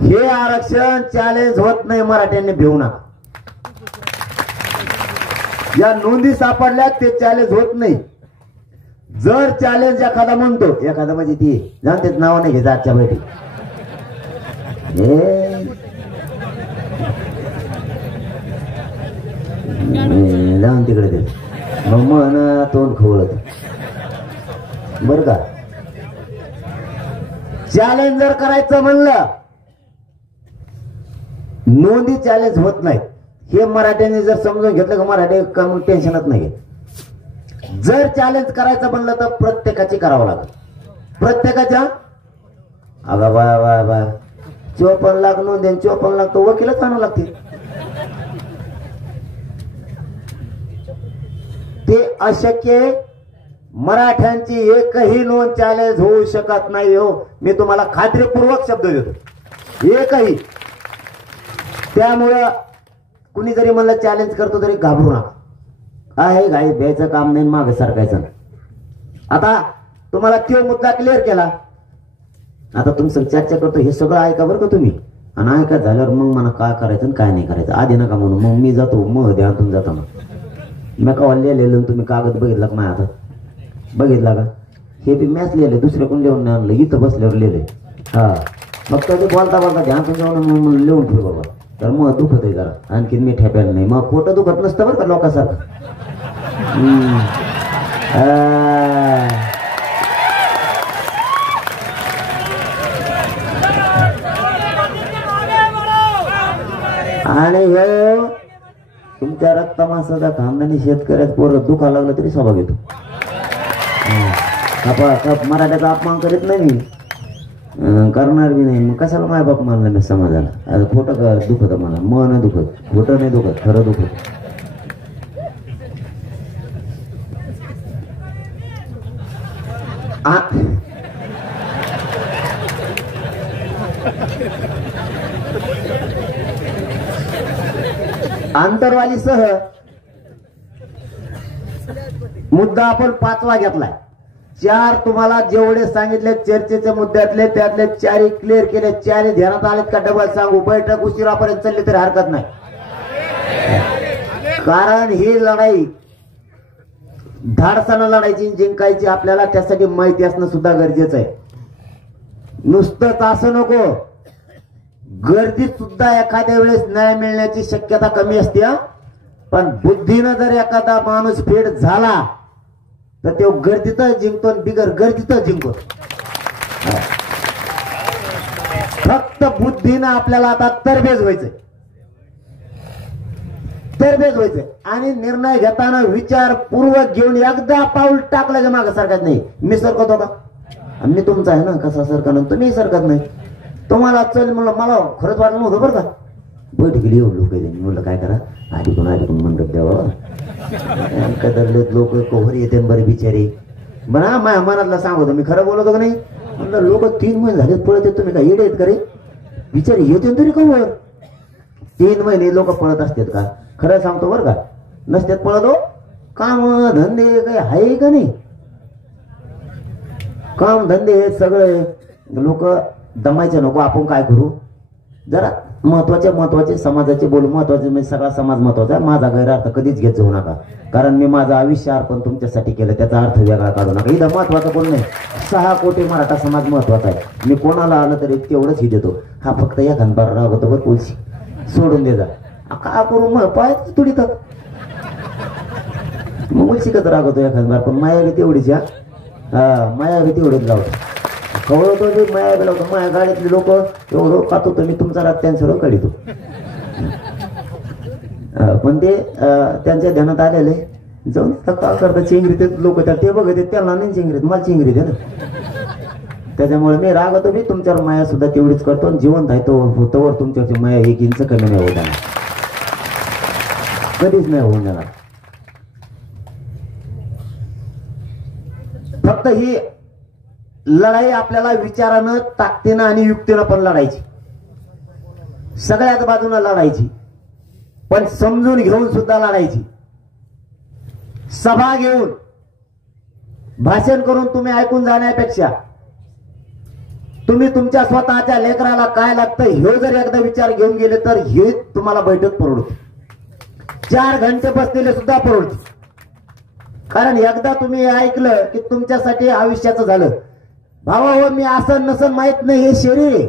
हे आरक्षण चॅलेंज होत नाही. मराठ्यांनी भिवू नका. या नोंदी सापडल्या ते चॅलेंज होत नाही. जर चॅलेंज एखादा म्हणतो, एखादा म्हणजे ती जाणते नाव नाही घ्यायचं आजच्या बैठकीत, जाऊन तिकडे ते मग तोंड खवळत बर का. चॅलेंज जर करायचं म्हणलं, नोंदी चॅलेंज होत नाही. हे मराठ्यांनी जर समजून घेतलं की मराठी कमी टेन्शनच नाही. जर चॅलेंज करायचं म्हणलं तर प्रत्येकाची करावं लागेल. प्रत्येकाच्या अगा बाय बाय बाय 54 लाख नोंद, 54 लाख तो वकीलच आणावं लागतील. ते अशक्य. मराठ्यांची एकही नोंद चॅलेंज होऊ शकत नाही. हो, मी तुम्हाला खात्रीपूर्वक शब्द देतो, एकही. त्यामुळं कुणी जरी म्हणलं चॅलेंज करतो तरी घाबरू नका. आहे घाई द्यायचं काम नाही, मागे सरकायचं नाही. आता तुम्हाला तो मुद्दा क्लिअर केला. आता तुमचं चर्चा करतो हे सगळं ऐका बरं का तुम्ही. आणि ऐका झाल्यावर मग मला काय करायचं आणि काय नाही करायचं आधी नका म्हणून. मग मी जातो, मग ध्यानातून जातो. मग मी का लिहिलेलं तुम्ही कागद बघितला का? नाही आता बघितला का? हे बी मॅच लिहिले, दुसऱ्या कोण लिहून नाही आणलं, इथं बसल्यावर लिहिले. हा फक्त ते बोलता बोलता ध्यानातून जाऊन लिहून ठेव बाबा. तर मग दुखत आहे जरा, आणखीन मी ठेपायला नाही. मग पोट दुखत नसतं बरं का लोकांसारखं. आणि हे तुमच्या रक्तमासाचा खानदानी शेतकऱ्यात पोरं दुखा लागलं तरी सभा घेतो. मराठ्याचा अपमान करीत नाही मी, करणार बी नाही. मग कशाला माय बाप मानलं मी समाजाला? आता खोटं दुखत मला, मन दुखत, खोटं नाही दुखत, खरं दुखत. आंतरवालीसह मुद्दा आपण 5वा घेतलाय. 4 तुम्हाला जेवढे सांगितले चर्चेच्या मुद्द्यातले त्यातले 4 क्लिअर केले. 4 ध्यानात आलेत का डबल सांगू? बैठक उशिरापर्यंत चालली तरी हरकत नाही. कारण ही लढाई धाडसानं लढायची, जिंकायची आपल्याला. त्यासाठी माहिती असणं सुद्धा गरजेचं आहे. नुसतंच असं नको, गर्दीत सुद्धा एखाद्या वेळेस न्याय मिळण्याची शक्यता कमी असते. पण बुद्धीनं जर एखादा माणूस फेड झाला तर तो गर्दीतच जिंकतो, बिगर गर्दीतच जिंकतो. फक्त बुद्धीनं आपल्याला आता तरबेज व्हायचंय, तरबेज व्हायचंय. आणि निर्णय घेताना विचारपूर्वक घेऊन एकदा पाऊल टाकलं की मागं सरकत नाही. मी सरकतो का? मी तुमचा आहे ना, कसा सरकणार? तुम्ही सरकत नाही. तुम्हाला चल म्हणलं, मला खरंच वाटलं नव्हतं बरं का. बैठकीला येऊ लोक म्हणलं काय करा, आधी कोण मंडप द्यावं. कदरलेत लोक कोहर येते बरे बिचारे. बना माझ्या मनातला सांगतो, मी खरं बोलतो का नाही? म्हणलं लोक 3 महिने झाले पळत येत, तुम्ही काय येडे आहेत का रे? बिचारे येते तरी कवर 3 महिने लोक पळत असतात का? खरं सांगतो बरं का, नसतात पळत. हो काम धंदे काही आहे का नाही? काम धंदे हे सगळे लोक दमायचे नको. आपण काय करू, जरा महत्वाचे समाजाचे बोल महत्वाचे म्हणजे सगळा समाज महत्वाचा आहे. माझा गैरअर्थ कधीच घेत जाऊ नका, कारण मी माझं आयुष्य अर्पण तुमच्यासाठी केलं, त्याचा अर्थ वेगळा काढू नका. इथं महत्वाचं कोण नाही, 6 कोटी मराठा समाज महत्वाचा आहे. मी कोणाला आलं तरी तेवढंच ही देतो. हा फक्त या घनबार रागवतो बरं, तुळशी सोडून दे जा. का करू मग पाय तुडी तर मग शिकत रागवतो या घनबार, पण माया बी तेवढीच. हा माया बी तेवढीच लावतो, कवळतो बी माया बी लावतो. माया गाडीतले लोक एवढं खातो तर मी तुमचा रात त्यांचं काढितो. पण ते त्यांच्या ध्यानात आलेले जाऊन का करता चिंगरीत लोक ते बघत त्यांना नाही चिंगरीत, मला चिंगरीत आहे ना. त्याच्यामुळे मी रागवतो बी, तुमच्यावर माया सुद्धा तेवढीच करतो. जिवंत आहे तो तोवर तुमच्यावरची माया 1 इंच कमी नाही होणार, कधीच नाही होऊन जाणार. फक्त ही लढाई आपल्याला विचारानं, ताकदीनं आणि युक्तीनं पण लढायची, सगळ्याच बाजूनं लढायची, पण समजून घेऊन सुद्धा लढायची. सभा घेऊन भाषण करून तुम्ही ऐकून जाण्यापेक्षा तुम्ही तुमच्या स्वतःच्या लेकराला काय लागतं हे जर एकदा विचार घेऊन गेले तर हे तुम्हाला बैठक परवडते. 4 घंटे बसलेले सुद्धा परवडते. कारण एकदा तुम्ही ऐकलं की तुमच्यासाठी आयुष्याचं झालं. भावा हो, मी असं नसन माहित नाही, हे शरीर आहे.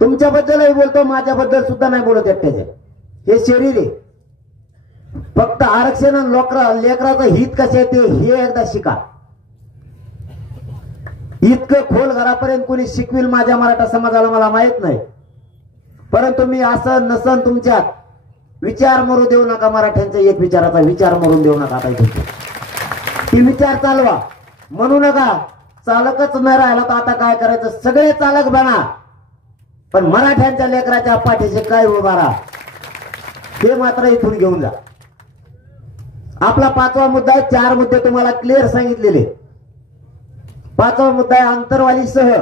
तुमच्याबद्दलही बोलतो, माझ्याबद्दल सुद्धा नाही बोलत एकट्याचे. हे शरीर आहे. फक्त आरक्षण लेकराचं हित कसे आहे ते हे एकदा शिका. इतकं खोल घरापर्यंत कोणी शिकविल माझ्या मराठा समाजाला मला माहित नाही. परंतु मी असं नसन तुमच्यात विचार मरू देऊ नका. मराठ्यांच्या एक विचाराचा विचार मरून देऊ नका. आता ती विचार चालवा, म्हणू नका चालकच नाही राहिला तर आता काय करायचं, सगळे चालक बना, पण मराठ्यांच्या लेकराच्या पाठीशी काय उभा राहा हे मात्र इथून घेऊन जा. आपला 5वा मुद्दा आहे. 4 मुद्दे तुम्हाला क्लिअर सांगितलेले. 5वा मुद्दा आहे आंतरवालीसह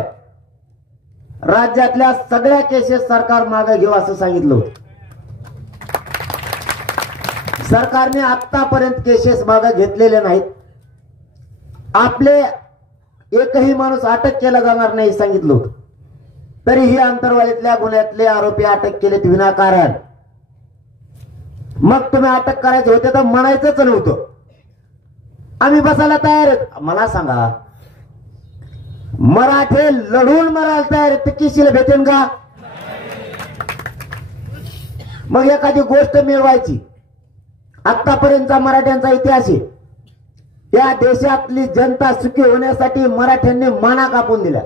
राज्यातल्या सगळ्या केसेस सरकार मागे घेऊ असं सांगितलं होतं. सरकारने आतापर्यंत केसेस मागे घेतलेले नाहीत. आपले एकही माणूस अटक केला जाणार नाही सांगितलं होतं. तरीही आंतरवालीतल्या गुन्ह्यातले आरोपी अटक केलेत विनाकारण. मग तुम्ही अटक करायचे होते तर म्हणायचंच नव्हतं आम्ही बसायला तयार आहेत. मला सांगा, मराठे लढून मरायला तयार आहेत तर केसीला भेटेन का? मग एखादी गोष्ट मिळवायची. आतापर्यंतचा मराठ्यांचा इतिहास आहे. या देशातली जनता सुखी होण्यासाठी मराठ्यांनी माना कापून दिल्या.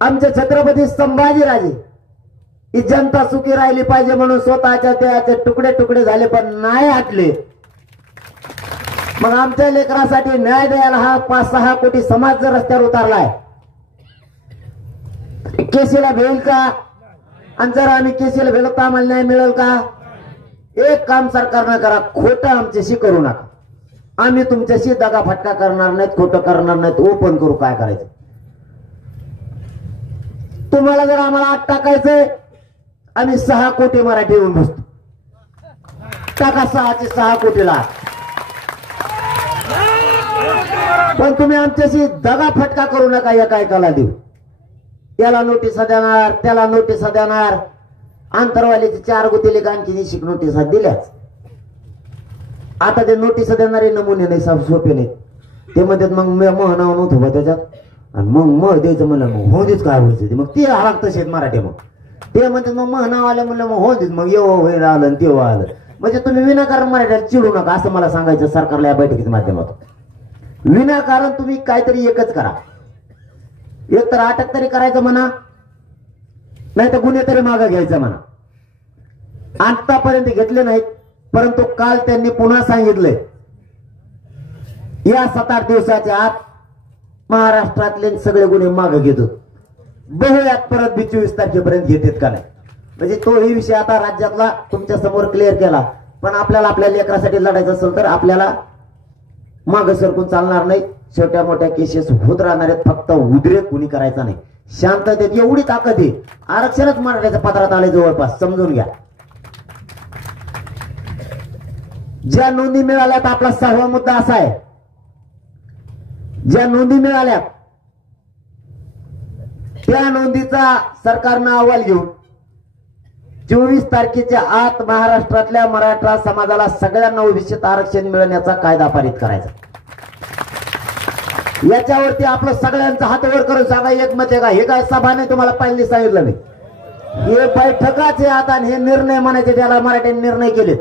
आमचे छत्रपती संभाजीराजे ही जनता सुखी राहिली पाहिजे म्हणून स्वतःच्या देहाचे तुकडे तुकडे झाले, पण नाही हटले. मग आमच्या लेकरासाठी न्याय द्यायला हा 5-6 कोटी समाज जर रस्त्यावर उतरलाय, केसीला भेल का? आणि जर आम्ही केसीला भेलो तर आम्हाला न्याय मिळेल का? एक काम सरकारनं करा, खोटं आमच्याशी करू नका. आम्ही तुमच्याशी दगा फटका करणार नाहीत, खोटं करणार नाहीत. ओपन करू काय करायचं. तुम्हाला जर आम्हाला आत टाकायचंय, आम्ही 6 कोटी मराठी येऊन बसतो. टाका 6 कोटीला. पण तुम्ही आमच्याशी दगा फटका करू नका. एकाएकाला देऊ, याला नोटिसा देणार, त्याला नोटिसा देणार. आंतरवालीचे 4 गुतीले आणखी शिक नोटिसा दिल्याच. आता ते नोटिसा देणारे नमुने नाही, सोपे नाही. ते म्हणतात मग मह नाव नव्हतं त्याच्यात, आणि मग द्यायचं म्हणलं मग हो देच काय व्हायचं. मग ते हाक तसे मराठी. मग ते म्हणतात मग मह नाव आलं म्हणलं मग हो देत. मग येऊ आलं तेव्हा आलं. म्हणजे तुम्ही विनाकारण मराठ्याला चिडू नका असं मला सांगायचं सरकारला या बैठकीच्या माध्यमातून. विनाकारण तुम्ही काहीतरी एकच करा. एक तर अटक तरी करायचं म्हणा, नाही तर गुन्हे तरी मागे घ्यायचं म्हणा. आतापर्यंत घेतले नाहीत, परंतु काल त्यांनी पुन्हा सांगितलंय या 7-8 दिवसाच्या आत महाराष्ट्रातले सगळे गुन्हे मागे घेतो. बघूयात परत 24 तारखेपर्यंत घेतात का नाही. म्हणजे तोही विषय आता राज्यातला तुमच्या समोर क्लिअर केला. पण आपल्याला आपल्या लेकरासाठी लढायचं असेल तर आपल्याला मागे सरकून चालणार नाही. छोट्या मोठ्या केसेस होत राहणार आहेत. फक्त उद्रेक कुणी करायचा नाही. शांततेत एवढी ताकद आहे. आरक्षणच मराठ्याच्या पत्रात आले जवळपास, समजून घ्या. ज्या नोंदी मिळाल्यात, आपला 6वा मुद्दा असा आहे, ज्या नोंदी मिळाल्या त्या नोंदीचा सरकारनं अहवाल घेऊन 24 तारखेच्या आत महाराष्ट्रातल्या मराठा समाजाला सगळ्यांना ओबीसीत आरक्षण मिळण्याचा कायदा पारित करायचा. याच्यावरती आपलं सगळ्यांचा हात वर करून सांगा एकमत आहे का? हे काय सभा नाही, तुम्हाला पहिल्यांदा सांगितलं मी. हे बैठकाच आहे आता, हे निर्णय म्हणायचे त्याला मराठ्यांनी निर्णय केलेत.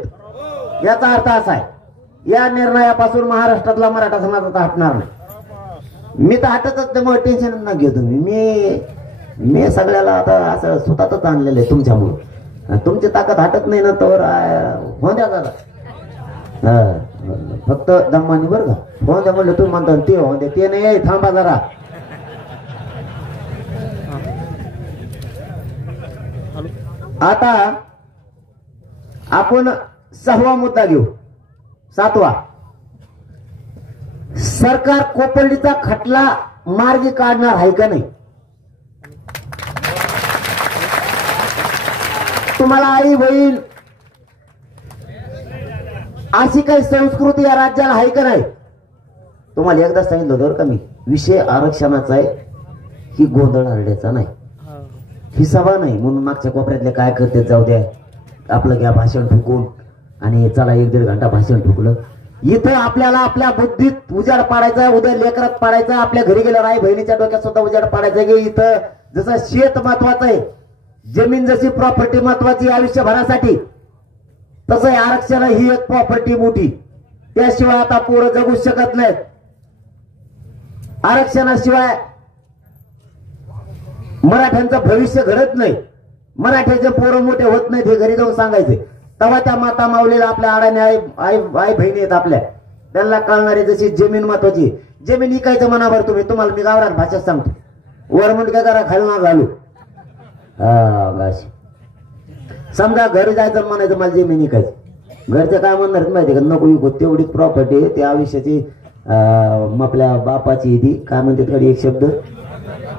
याचा अर्थ असा आहे, या निर्णयापासून महाराष्ट्रातला मराठा समाज आता हटणार नाही. मी तर हटतच, त्यामुळे टेन्शन न घेऊ तुम्ही. मी सगळ्याला आता असं स्वतःच आणलेलं आहे तुमच्यामुळे. तुमची ताकद हटत नाही ना तर हो द्या दादा. फक्त दम्मानी बरं का, हो द्या म्हणलं तुम्ही म्हणता ते हो द्या, ते नाही थांबा जरा. आता आपण 6वा मुद्दा घेऊ. 7वा, सरकार कोपर्डीचा खटला मार्गी काढणार आहे का नाही? तुम्हाला आई बहीण अशी काही संस्कृती या राज्याला आहे का नाही? तुम्हाला एकदा सांगितलं होतं का मी, विषय आरक्षणाचा आहे, ही गोंधळ हरड्याचा नाही, ही सभा नाही. म्हणून मागच्या कोपऱ्यातले काय करते जाऊ द्या, आपलं घ्या भाषण ठोकून आणि चला 1-1.5 घंटा भाषण ठोकलं. इथं आपल्याला आपल्या बुद्धीत उजाड पाडायचा, उद्या लेकरात पाडायचा, आपल्या घरी गेल्यावर आई बहिणीच्या डोक्यात सुद्धा उजाड पाडायचा की इथं जसं शेत महत्वाचं आहे, जमीन जशी प्रॉपर्टी महत्वाची आयुष्यभरासाठी, तसं आरक्षण ही एक प्रॉपर्टी मोठी. त्याशिवाय आता पोरं जगू शकत नाहीत. आरक्षणाशिवाय मराठ्यांचं भविष्य घडत नाही. मराठ्याचे पोरं मोठे होत नाहीत हे घरी जाऊन सांगायचे. तेव्हा त्या माता माऊलीला आपल्या आडाने आई बहिणी आहेत आपल्या, त्यांना कळणारी जशी जमीन महत्वाची. जमीन इकायचं मनावर तुम्ही, तुम्हाला मी गावरान भाषेत सांगतो. वर म्हणून काय करा, खाली ना घालू. समजा घरी जायचं म्हणायचं मला जमीन इकायची, घरचे काय म्हणणार माहिती का, नको विकू, तेवढीच प्रॉपर्टी आहे, त्या आयुष्याची आपल्या बापाची ती काय म्हणते थोडी एक शब्द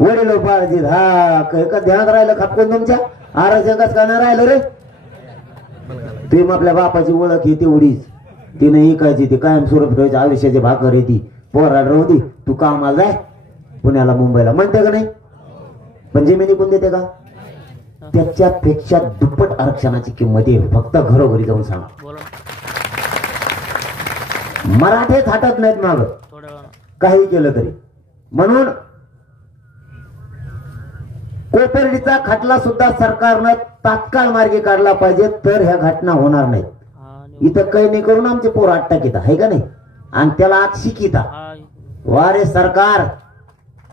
वडील पाळजी. हा का ध्यानात राहिलं खापकून तुमच्या आरक्षण कसं काय नाही राहिलं रे? तुम्ही आपल्या बापाची ओळख ही तेवढीच, तिने इकायची, ती कायम स्वरूप ठेवायची, आयुष्याची भाकर आहे ती. पोराड राहू दे, तू कामाला जाय पुण्याला मुंबईला म्हणते का नाही? पण जमीन कोण देते का? त्याच्यापेक्षा दुप्पट आरक्षणाची किंमत आहे. फक्त घरोघरी जाऊन सांगा. मराठेच हटत नाहीत माग काही केलं तरी. म्हणून कोपर्डीचा खटला सुद्धा सरकारनं तात्काळ मार्गी काढला पाहिजे, तर ह्या घटना होणार नाहीत. इथं काही नाही करून आमचे पोर अटक आहे का नाही, आणि त्याला आज शिकिता. वारे सरकार,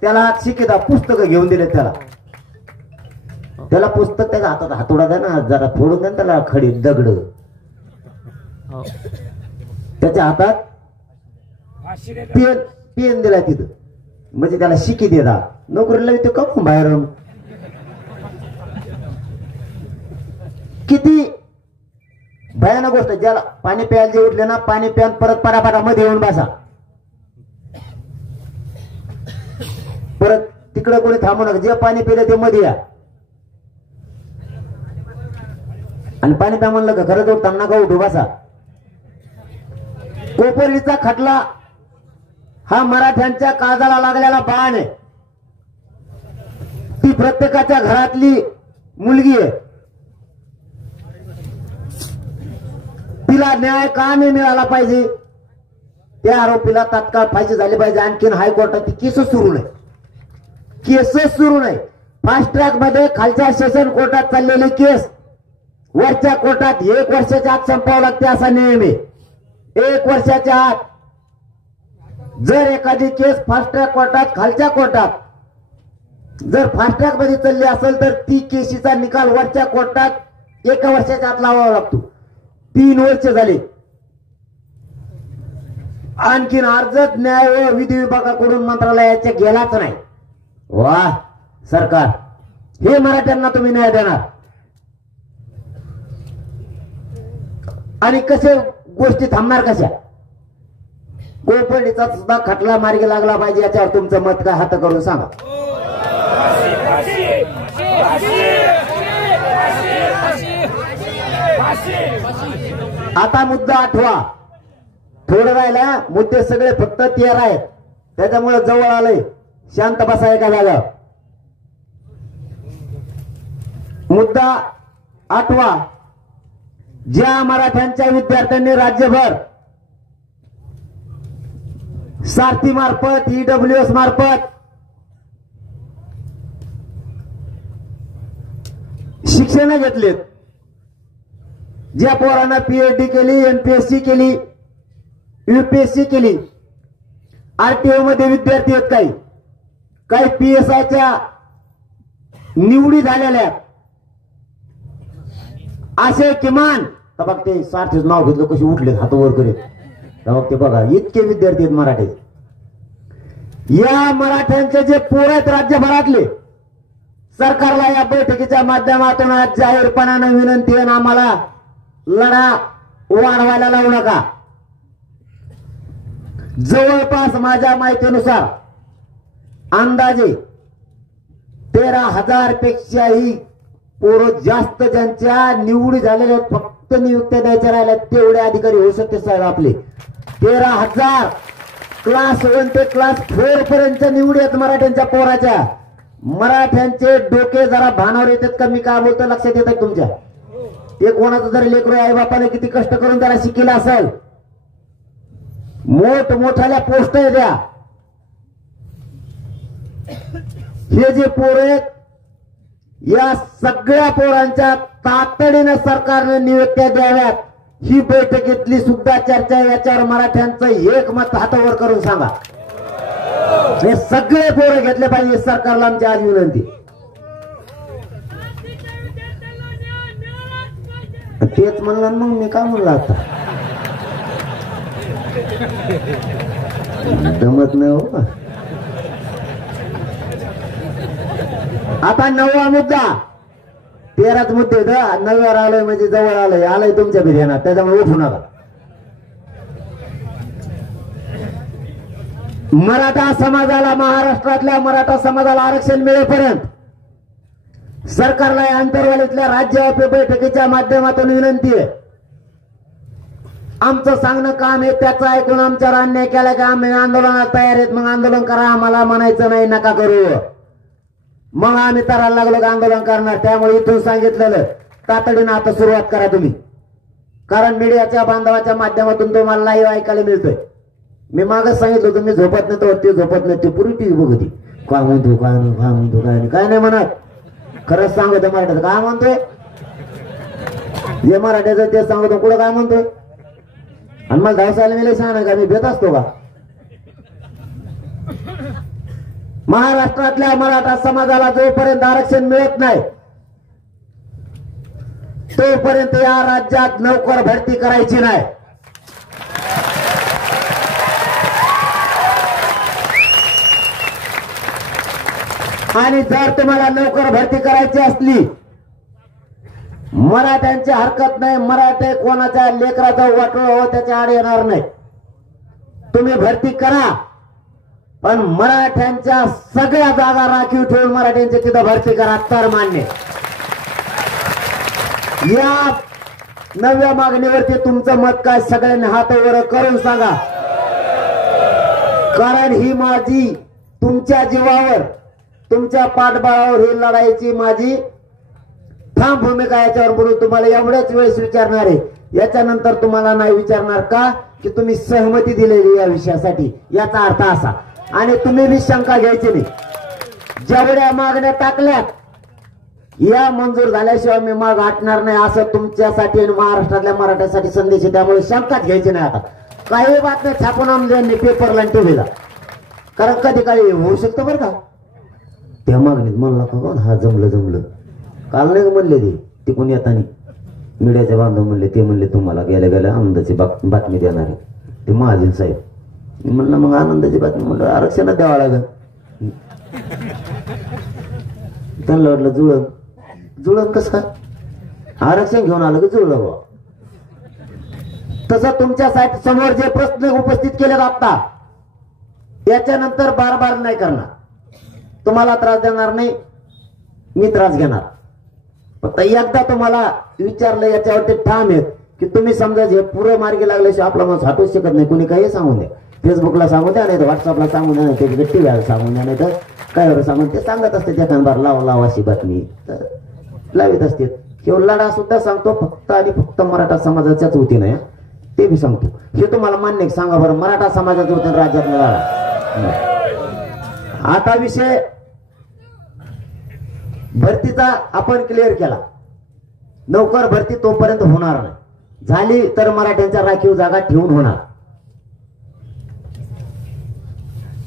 त्याला आज शिकिता. पुस्तक घेऊन दिले त्याला पुस्तक त्याच्या हातात हातोडा द्या ना, जरा फोडून द्या त्याला खडी दगड त्याच्या हातात, पेन दिला तिथं, म्हणजे त्याला शिकी देता. नोकरीला येतो का बाहेर? किती भयानक गोष्ट. ज्याला पाणी प्यायला जे उठले ना, पाणी प्यान परत परापरामध्ये येऊन बसा. परत तिकडे कोणी थांबू नका, जे पाणी पिले ते मध्ये या. आणि पाणी प्या म्हणलं का खरंच उठताना का उठू बसा. कोपर्डीचा खटला हा मराठ्यांच्या काळजाला लागलेला बाण आहे. ती प्रत्येकाच्या घरातली मुलगी आहे. तिला न्याय का नाही मिळाला पाहिजे? त्या आरोपीला तात्काळ फाशी झाली पाहिजे. आणखीन हायकोर्टात ती केस सुरू नाही, फास्ट ट्रॅक मध्ये खालच्या सेशन कोर्टात चाललेली केस वरच्या कोर्टात 1 वर्षाच्या आत संपावं लागते असा नियम आहे. 1 वर्षाच्या आत जर एखादी केस फास्ट ट्रॅक कोर्टात, खालच्या कोर्टात जर फास्ट ट्रॅक मध्ये चालली असेल तर ती केसीचा निकाल वरच्या कोर्टात 1 वर्षाच्या आत लावावा लागतो. 3 वर्ष झाले. आणखीन अर्ज न्याय व विधी विभागाकडून मंत्रालयाच्या गेलाच नाही. वा सरकार, हे मराठ्यांना तुम्ही न्याय देणार? आणि कसे गोष्टी थांबणार कशा? कोपर्डीचा सुद्धा खटला मार्गी लागला पाहिजे. याच्यावर तुमचं मत काय? हात करून सांगा. आता मुद्दा 8वा थोडं राहिला. मुद्दे सगळे फक्त 13 आहेत. त्याच्यामुळे जवळ आलंय, शांत बसा एका जागा. मुद्दा 8वा, ज्या मराठ्यांच्या विद्यार्थ्यांनी राज्यभर सारथी मार्फत, EWS मार्फत शिक्षण घेतलेत, ज्या पोरांना PhD केली, MPSC केली, UPSC केली, RTO मध्ये विद्यार्थी आहेत, काही PSIच्या निवडी झालेल्या, असे किमान बघ ते सारथीच नाव घेतलं कशी उठले हात वर करीत. मग ते बघा इतके विद्यार्थी आहेत मराठी. या मराठ्यांचे जे पोर आहेत राज्यभरातले, सरकारला या बैठकीच्या माध्यमातून आज जाहीरपणाने विनंती आहे, आम्हाला लढा वाढवायला लावू नका. जवळपास माझ्या माहितीनुसार अंदाजे 13,000 पेक्षाही पोरं जास्त ज्यांच्या निवडी झालेल्या, फक्त नियुक्त्या द्यायच्या राहिल्या तेवढे अधिकारी होऊ शकते साहेब आपले. 13,000 क्लास 1 ते क्लास 4 पर्यंतच्या निवडी आहेत मराठ्यांच्या पोराच्या. मराठ्यांचे डोके जरा भानावर येतात का मी काय बोलतो लक्षात येत आहे तुमच्या? ते कोणाचं जरी लेकरू आई बापाने किती कष्ट करून त्याला शिकेला असेल, मोठमोठ्याल्या पोस्ट द्या. हे जे पोर आहेत, या सगळ्या पोरांच्या तातडीने सरकारने नियुक्त्या द्याव्यात. ही बैठकीतली सुद्धा चर्चा, याच्यावर मराठ्यांचं एकमत हातावर करून सांगा. हे सगळे पोरं घेतले पाहिजे सरकारला आमची आज विनंती. तेच म्हणलं मग मी काय म्हणलं आता जमत नाही हो. आता 9वा मुद्दा, 13च मुद्दे 9व्यावर आलोय म्हणजे जवळ आलंय तुमच्या भिध्यानात, त्याच्यामुळे उठू नका. मराठा समाजाला, महाराष्ट्रातल्या मराठा समाजाला आरक्षण मिळेपर्यंत सरकारला या आंतरवालीतल्या राज्यव्यापी बैठकीच्या माध्यमातून विनंती आहे. आमचं सांगणं काम आहे, त्याचं ऐकून आमच्यावर अन्याय केला की आम्ही आंदोलनाला तयार आहेत, मग आंदोलन करा, आम्हाला म्हणायचं नाही नका करू. मग आम्ही तरायला लागलो की आंदोलन करणार. त्यामुळे इथून सांगितलेलं तातडीनं आता सुरुवात करा तुम्ही, कारण मीडियाच्या बांधवाच्या माध्यमातून तुम्हाला लाईव्ह ऐकायला मिळतोय. मी मागच सांगितलं तुम्ही झोपत नाही, तर ते झोपत नाही, ते पुरी टीव्ही बघती काय म्हणतो काय नाही, काय म्हणतो काय नाही, काय नाही म्हणत. खरंच सांगतो मराठ्याचं काय म्हणतोय, जे मराठ्याचं ते सांगतो कुठं काय म्हणतोय. आणि मला धावसायला मिळेल सांग का मी भेट असतो का? महाराष्ट्रातल्या मराठा समाजाला जोपर्यंत आरक्षण मिळत नाही तोपर्यंत या राज्यात नोकर भरती करायची नाही. आणि जर तुम्हाला नोकर भरती करायची असली, मराठ्यांची हरकत नाही, मराठे कोणाच्या लेकराचा वाटोळ हो त्याच्या आड येणार नाही. तुम्ही भरती करा, पण मराठ्यांच्या सगळ्या जागा राखीव ठेवून मराठ्यांची तिथं भरती करा तर मान्य. या 9व्या मागणीवरती तुमचं मत काय सगळ्यांनी हात वर करून सांगा, कारण ही माझी तुमच्या जीवावर, तुमच्या पाठबळावर ही लढाईची माझी ठाम भूमिका. याच्यावर बोलून तुम्हाला एवढ्याच वेळेस विचारणार आहे, याच्यानंतर तुम्हाला नाही विचारणार का की तुम्ही सहमती दिलेली या विषयासाठी, याचा अर्थ असा. आणि तुम्ही बी शंका घ्यायची नाही, जेवढ्या मागण्या टाकल्यात या मंजूर झाल्याशिवाय मी माग हटणार नाही, असं तुमच्यासाठी आणि महाराष्ट्रातल्या मराठ्यासाठी संदेश आहे. त्यामुळे शंकाच घ्यायची नाही. आता काही बातम्या छापून आमच्या पेपरला आणि टीव्हीला, कारण कधी काही होऊ शकतं बरं का. त्या मागणीत म्हणला का हा जमलं काल नाही म्हणले ते कोणी येतानी मीडियाचे बांधव म्हणले, ते म्हणले तुम्हाला गेल्या गेल्या आनंदाची बातमी देणार आहे ते महाजन साहेब. म्हणलं मग आनंदाची बातमी, म्हणलं आरक्षणात द्यावं लागेल. त्यांना वाटलं जुळण कस काय, आरक्षण घेऊन आलं की जुळलं बा. तसं तुमच्यासाठी समोर जे प्रश्न उपस्थित केले आता, याच्यानंतर बार नाही करणार, तुम्हाला त्रास देणार नाही, मी त्रास घेणार. फक्त एकदा तुम्हाला विचारलं याच्यावरती ठाम आहेत की तुम्ही समजा हे पुरं मार्गी लागल्याशिवाय आपला माणूस हटूच शकत नाही, कुणी काही सांगून द्या. फेसबुकला सांगू द्या, नाही तर व्हॉट्सअपला सांगू द्या, नाही तर टीव्हीला सांगू द्या, नाही तर काय सांगून ते सांगत असते त्या बार लाव अशी बातमी तर लावित असते. किंवा लढा सुद्धा सांगतो फक्त आणि फक्त मराठा समाजाच्याच वतीने, ते बी सांगतो. हे तुम्हाला मान्य आहे? सांगा बरं, मराठा समाजाच्या वतीने राज्यातला लढा. आता विषय भरतीचा आपण क्लिअर केला. नोकर भरती तोपर्यंत होणार नाही, झाली तर मराठ्यांच्या राखीव जागा ठेवून होणार.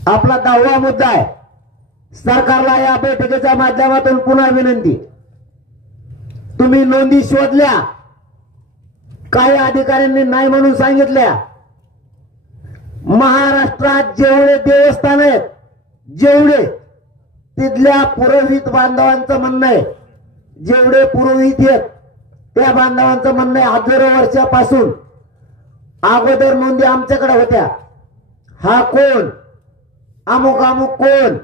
आपला 10वा मुद्दा आहे. सरकारला या बैठकीच्या माध्यमातून पुन्हा विनंती, तुम्ही नोंदी शोधल्या, काही अधिकाऱ्यांनी नाही म्हणून सांगितल्या. महाराष्ट्रात जेवढे देवस्थान आहेत, जेवढे तिथल्या पुरोहित बांधवांचं म्हणणं आहे, जेवढे पुरोहित आहेत त्या बांधवांचं म्हणणं आहे, हजारो वर्षापासून अगोदर नोंदी आमच्याकडे होत्या. हा कोण, अमुक अमुक कोण,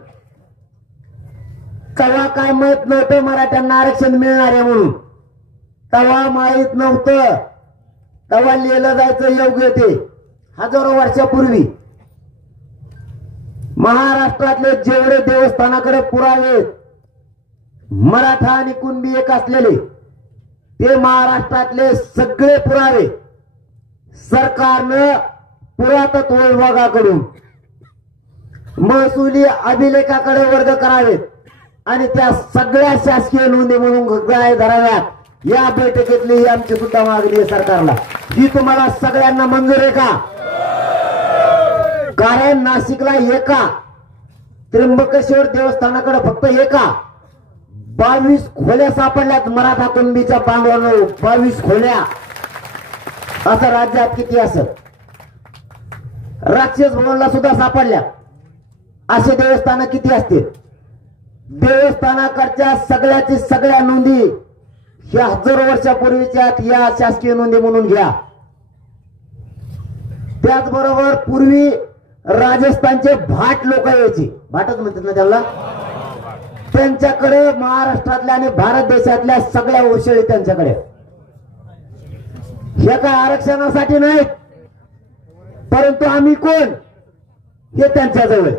तेव्हा काय माहित नव्हतं मराठ्यांना आरक्षण मिळणार आहे म्हणून. तेव्हा माहित नव्हतं, तेव्हा लिहिलं जायचं योग्य ते हजारो वर्षापूर्वी. महाराष्ट्रातले जेवढे देवस्थानाकडे पुरावे मराठा आणि कुणबी एक असलेले, ते महाराष्ट्रातले सगळे पुरावे सरकारनं पुरातत्व विभागाकडून महसुली अभिलेखाकडे वर्ग करावेत आणि त्या सगळ्या शासकीय नोंदी म्हणून ग्राह्य धराव्यात. या बैठकीतली ही आमची सुद्धा मागणी आहे सरकारला. ही तुम्हाला सगळ्यांना मंजूर आहे का? कारण नाशिकला एका त्र्यंबकेश्वर देवस्थानाकडे फक्त एका 22 खोल्या सापडल्यात मराठा कुणबीच्या बांधवांना. 22 खोल्या. असं राज्यात किती असत? राक्षस भवनला सुद्धा सापडल्या. असे देवस्थान किती असतील? देवस्थानाकडच्या सगळ्याची सगळ्या नोंदी ह्या हजारो वर्षापूर्वीच्या या शासकीय नोंदी म्हणून घ्या. त्याचबरोबर पूर्वी राजस्थानचे भाट लोक यायचे, भाटच म्हणतात ना त्याला, त्यांच्याकडे महाराष्ट्रातल्या आणि भारत देशातल्या सगळ्या औषधी त्यांच्याकडे. हे काय आरक्षणासाठी नाहीत, परंतु आम्ही कोण हे त्यांच्याजवळ,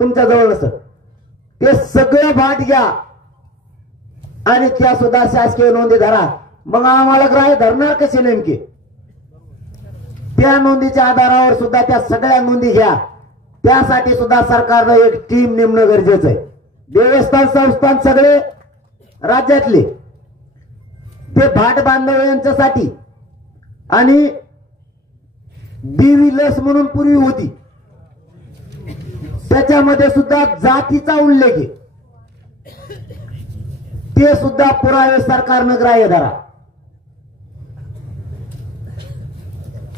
तुमच्याजवळ नसत. ते सगळं भाट घ्या आणि त्या सुद्धा शासकीय नोंदी धरा. मग आम्हाला ग्राह्य धरणार कसे नेमके? त्या नोंदीच्या आधारावर सुद्धा त्या सगळ्या नोंदी घ्या. त्यासाठी सुद्धा सरकारनं एक टीम नेमणं गरजेचं आहे. देवस्थान संस्थान सगळे राज्यातले ते भाट बांधव यांच्यासाठी आणि देवी लस म्हणून पूर्वी होती, त्याच्यामध्ये सुद्धा जातीचा उल्लेख आहे. ते सुद्धा पुरावे सरकारनं ग्राह्य धरा.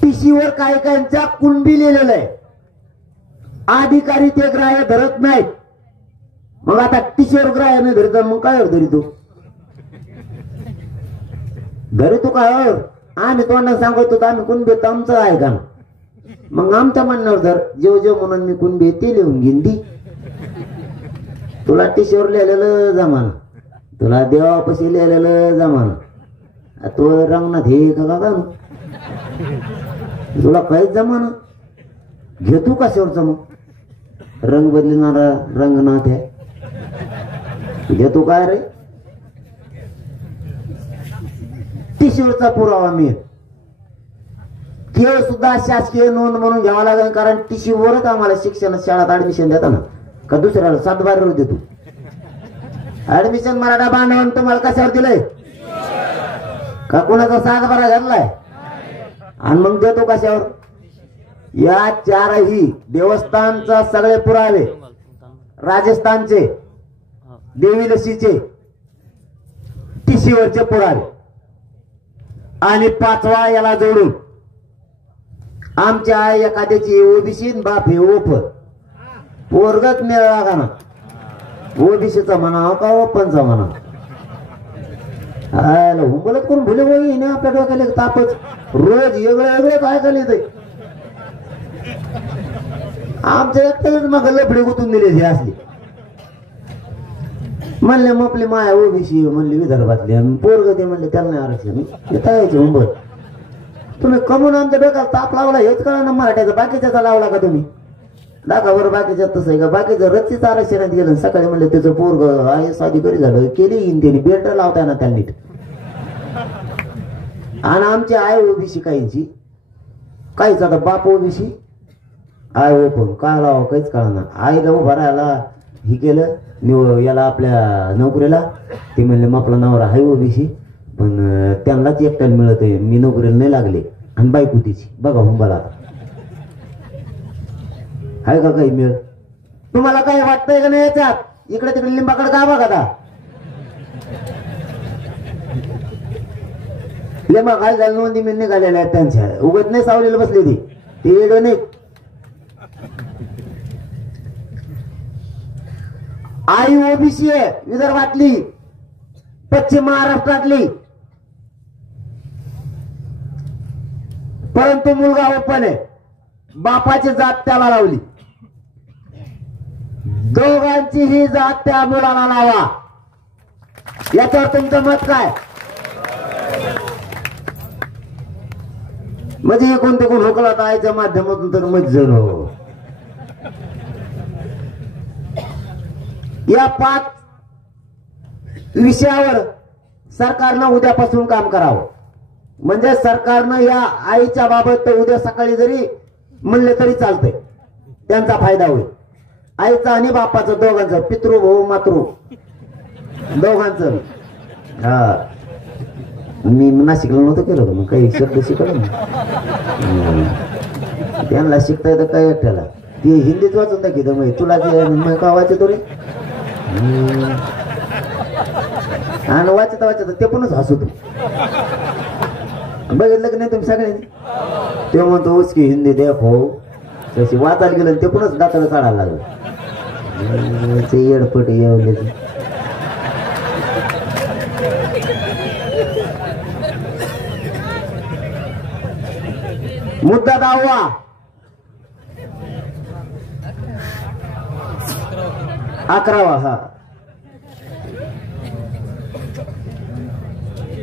टीशीवर काही काहींच्या कुणबी लिहिलेलं आहे, अधिकारी ते ग्राह्य धरत नाहीत. मग आता टीशीवर ग्राह्य नाही धरत, मग काय धरितो? धरितो काय? आम्ही तोंडाने सांगतो तर आम्ही कुणबी आमचं आहे का? मग आमच्या म्हणण्यावर धर. जेव जेव म्हणून मी कुणबी ते लिहून घेईन ती. तुला टीशीवर लिहिलेलं जमाना, तुला देवापाशी लिहिलेलं जमाना, तो रंगनाथ हे का तुला काहीच जमाना. घेतो कशावरचा मग? रंग बदलणारा रंगनाथ आहे, घेतो काय रे? टीशीवरचा पुरावा मिळेल, ते सुद्धा शासकीय नोंद म्हणून घ्यावा लागेल. कारण टीशीवरच आम्हाला शिक्षण शाळेत ऍडमिशन देता ना, का दुसऱ्याला 7-12 देतो ऍडमिशन? मराठा बांधवांनी तुम्हाला कशावर दिलंय? का कुणाचा 7-12 घातलाय? आणि मग देतो कशावर? या चारही देवस्थानचा सगळे पुरावे, राजस्थानचे देवी लसीचे, टीशीवरचे पुरावे, आणि 5वा याला जोडून आमच्या एखाद्याची ओबीसी बाप हे ओप पोरगत मिळाला का ना, ओबीसीचा म्हणावं का ओपनचा म्हणावं? हुंबलत करून भुले होई ना आपल्या डोक्याला तापच. रोज वेगळं काय चालू आमच्या एकट्यालाच मग लफडे गुतून दिले हे असले. म्हणले मग आपली माया ओबीसी म्हणले विदर्भातली, आणि पोरग ते म्हणले त्यांना आरक्षण येतायचे हुंबल. तुम्ही कमून आमच्या डोक्याला ताप लावला हेच कळा ना मराठ्याचा बाकीच्याचा लावला का तुम्ही दाखा बरं बाकीच्यात तसं आहे का बाकीचं रच्चीच आरक्षणात गेलं सकाळी म्हणलं त्याचं पोरग आहे साधी घरी झालं केली इंडियन बेल्ट लावताय ना त्यांनी आणि आमची आय ओबीसी काहींची काहीच आता बाप ओबीसी आय ओपन काय लावा काहीच कळा ना आईला उभा राहायला हे केलं याला आपल्या नोकरीला ते म्हणले मग आपला नवरा हाय ओबीसी पण त्यांनाच एकट्याला मिळत आहे मी नोकरीला नाही लागले आणि बायको तिची बघा हुंबाला आहे का काही मिळत तुम्हाला काही वाटतंय का नाही याच्यात इकडे तिकडे लिंबाकडे का बघा आता लिंबा काय झालं नोंदी मी निघालेल्या आहेत त्यांच्या उगत नाही सावलेलं बसले ते येडो नाही आई ओबीसी आहे विदर्भातली पश्चिम महाराष्ट्रातली परंतु मुलगा ओपन आहे बापाची जात त्याला लावली दोघांची ही जात त्या मुलाला लावा याच्यावर तुमचं मत काय म्हणजे एकूण तिकून हुकला आईच्या माध्यमातून तर मज्जन हो या 5 विषयावर सरकारनं उद्यापासून काम करावं म्हणजे सरकारनं या आईच्या बाबत उद्या सकाळी जरी म्हणले तरी चालतंय त्यांचा फायदा होईल आईचा आणि बापाचं दोघांचं पितृ भाऊ मातृ दोघांचं हा मी नाशिकला नव्हतं केलं मग काही शब्द शिकवलं ना त्यांना शिकता येतं काय एकट्याला ते हिंदीत वाचून दाखवतं मग तुला ते का वाचतो रे आणि वाचता ते पणच हसू तू बघितलं की नाही तुम्ही सगळ्यांनी ते म्हणतो उसकी हिंदी देखो तशी वाचायला गेलं ते पणच दाताला काढायला लागलं ते येडपट येवले मुद्दा 10वा अकरावा हा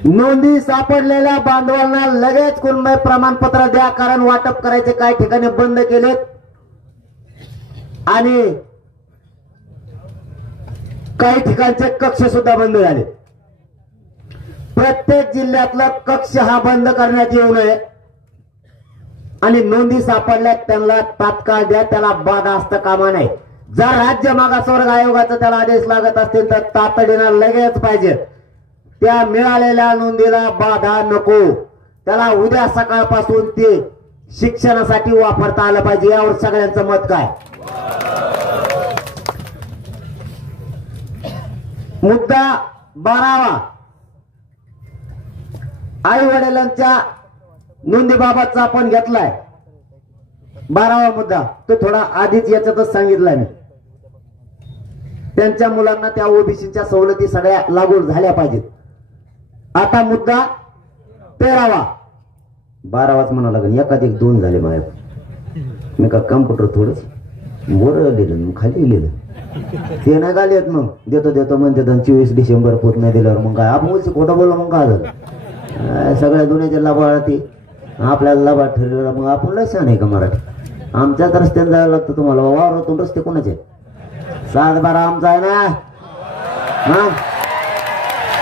नोंदी सापडलेल्या बांधवांना लगेच कुणबी प्रमाणपत्र द्या कारण वाटप करायचे काही ठिकाणी बंद केलेत आणि काही ठिकाणचे कक्ष सुद्धा बंद झाले प्रत्येक जिल्ह्यातला कक्ष हा बंद करण्यात येऊ नये आणि नोंदी सापडल्यात त्यांना तात्काळ द्या त्याला बाधा असता कामा नाही जर राज्य मागासवर्ग आयोगाचा त्याला आदेश लागत असतील तर तातडीनं लगेच पाहिजे त्या मिळालेल्या नोंदीला बाधा नको त्याला उद्या सकाळपासून ते शिक्षणासाठी वापरता आलं पाहिजे यावर सगळ्यांचं मत काय मुद्दा 12वा आई वडिलांच्या नोंदीबाबतचा आपण घेतलाय 12वा मुद्दा तो थोडा आधीच याच्यातच सांगितलाय मी त्यांच्या मुलांना त्या ओबीसीच्या सवलती सगळ्या लागू झाल्या पाहिजेत आता मुद्दा 13वा 12वाच म्हणा लागेल एकात एक 2 झाले माझ्या मी का कम्प्युटर थोडंच वर लिहिलं खाली लिहिलं ते नाही गालेत मग देतो म्हणते 24 डिसेंबर पूर्ण नाही दिल्यावर मग काय आपण बोलतो खोटं बोललं मग काय झालं सगळ्या दुनियाच्या लाभाळा ते आपल्याला लाभा ठरलेला मग आपण लय छान आहे का मराठी आमच्याच रस्त्याने जायला लागतं तुम्हाला वावरातून रस्ते कोणाचे 7-12 आमचा आहे ना हा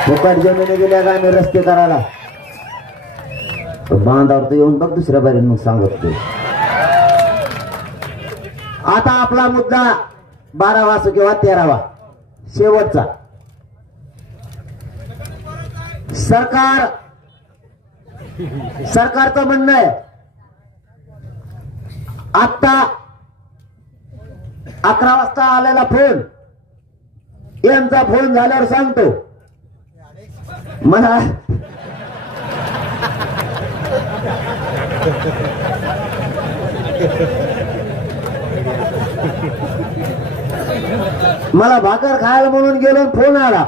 फुकट जमिनी गेल्या का आम्ही रस्ते करायला बांधावर तर येऊन बघ दुसऱ्या बारीने मग सांगत ते आता आपला मुद्दा 12वा असो किंवा 13वा शेवटचा सरकारचं म्हणणं आहे आता 11 वाजता आलेला फोन यांचा फोन झाल्यावर सांगतो मला मला भाकर खायला म्हणून गेलो फोन आला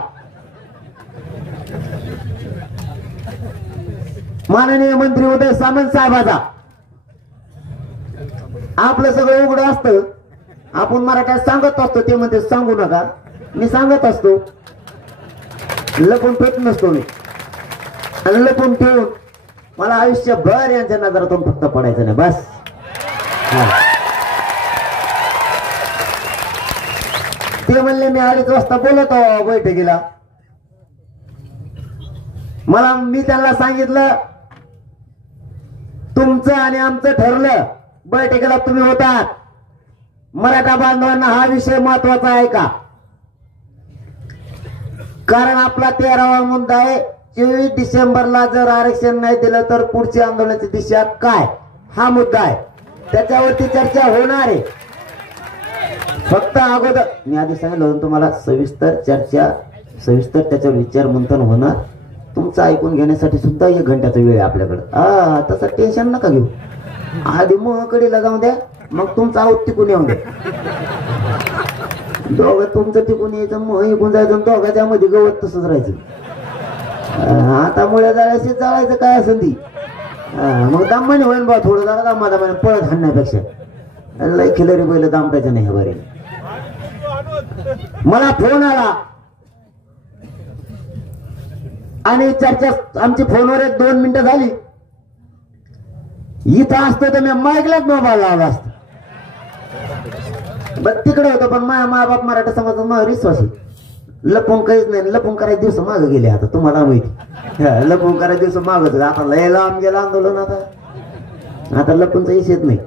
माननीय मंत्री उदय सामंत साहेबाचा आपलं सगळं उघड असतं आपण मराठ्यात सांगत असतो ते म्हणते सांगू नका मी सांगत असतो लपून ठेवत नसतो मी आणि लपून ठेवून मला आयुष्यभर यांच्या नजरातून फक्त पडायचं नाही बस. ते म्हणले मी 2:30 वाजता बोलतो बैठकीला. मी त्यांना सांगितलं तुमचं आणि आमचं ठरलं बैठकीला तुम्ही होतात. मराठा बांधवांना हा विषय महत्वाचा आहे का? कारण आपला 13वा मुद्दा आहे. 24 डिसेंबरला जर आरक्षण नाही दिलं तर पुढची आंदोलनाची दिशा काय, हा मुद्दा आहे. त्याच्यावरती चर्चा होणार आहे. फक्त अगोदर मी आधी सांगितलं तुम्हाला सविस्तर चर्चा, सविस्तर त्याच्यावर विचार मंथन होणार. तुमचं ऐकून घेण्यासाठी सुद्धा 1 घंट्याचा वेळ आहे आपल्याकडे. तसं टेन्शन नका घेऊ. आधी मोहकडीला जाऊन द्या, मग तुमचं आऊत टिकून येऊन द्या. दोघं तुमचं टिकून यायचं, मग ऐकून जायचं, दोघांच्या मध्ये गवत तसंच राहायचं. आता मुळे जाळ्याशी जाळायचं काय असेल ती. मग दामाने होईल बा थोडं जरा दामाने पळत हाणण्यापेक्षा लय खिलरी बैल दामटायचं नाही. बरे मला फोन आला आणि चर्चा आमची फोनवर 1-2 मिनिटं झाली. इथं असतो तर मी माईकलाच मोबाईल लावला असतो. बघ तिकडे होतो पण मा बाप मराठा समाजाचा मला विश्वास आहे. लपून काहीच नाही. लपून करायचे दिवस मागे गेले. आता तुम्हाला माहिती लपून करायचे दिवस मागच. आता लय लांब गेलं आंदोलन. आता लपूनचा विषयच नाही.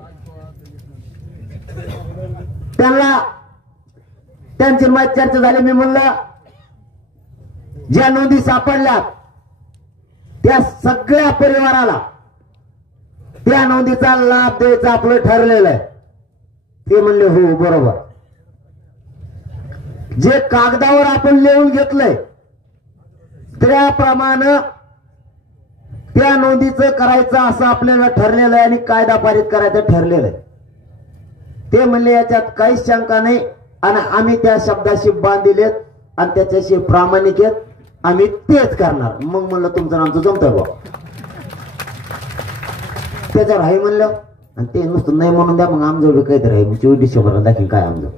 त्यांची माझी चर्चा झाली. मी म्हणलं ज्या नोंदी सापडल्या त्या सगळ्या परिवाराला त्या नोंदीचा लाभ द्यायचा आपलं ठरलेलं आहे. ते म्हणले हो बरोबर. जे कागदावर आपण लिहून घेतलंय त्याप्रमाणे त्या नोंदीचं करायचं असं आपल्याला ठरलेलं आहे आणि कायदा पारित करायचं ठरलेलं आहे. ते म्हणले याच्यात काहीच शंका नाही आणि आम्ही त्या शब्दाशी बांधिलेत आणि त्याच्याशी प्रामाणिक आहेत. आम्ही तेच करणार. मग म्हणलं तुमचं आमचं जमतंय बा. त्याच्यावर आहे म्हणलं आणि ते नुसतं नाही म्हणून द्या. मग आमजवळ काहीतरी आहे. 24 डिसेंबरला दाखीन काय आमचं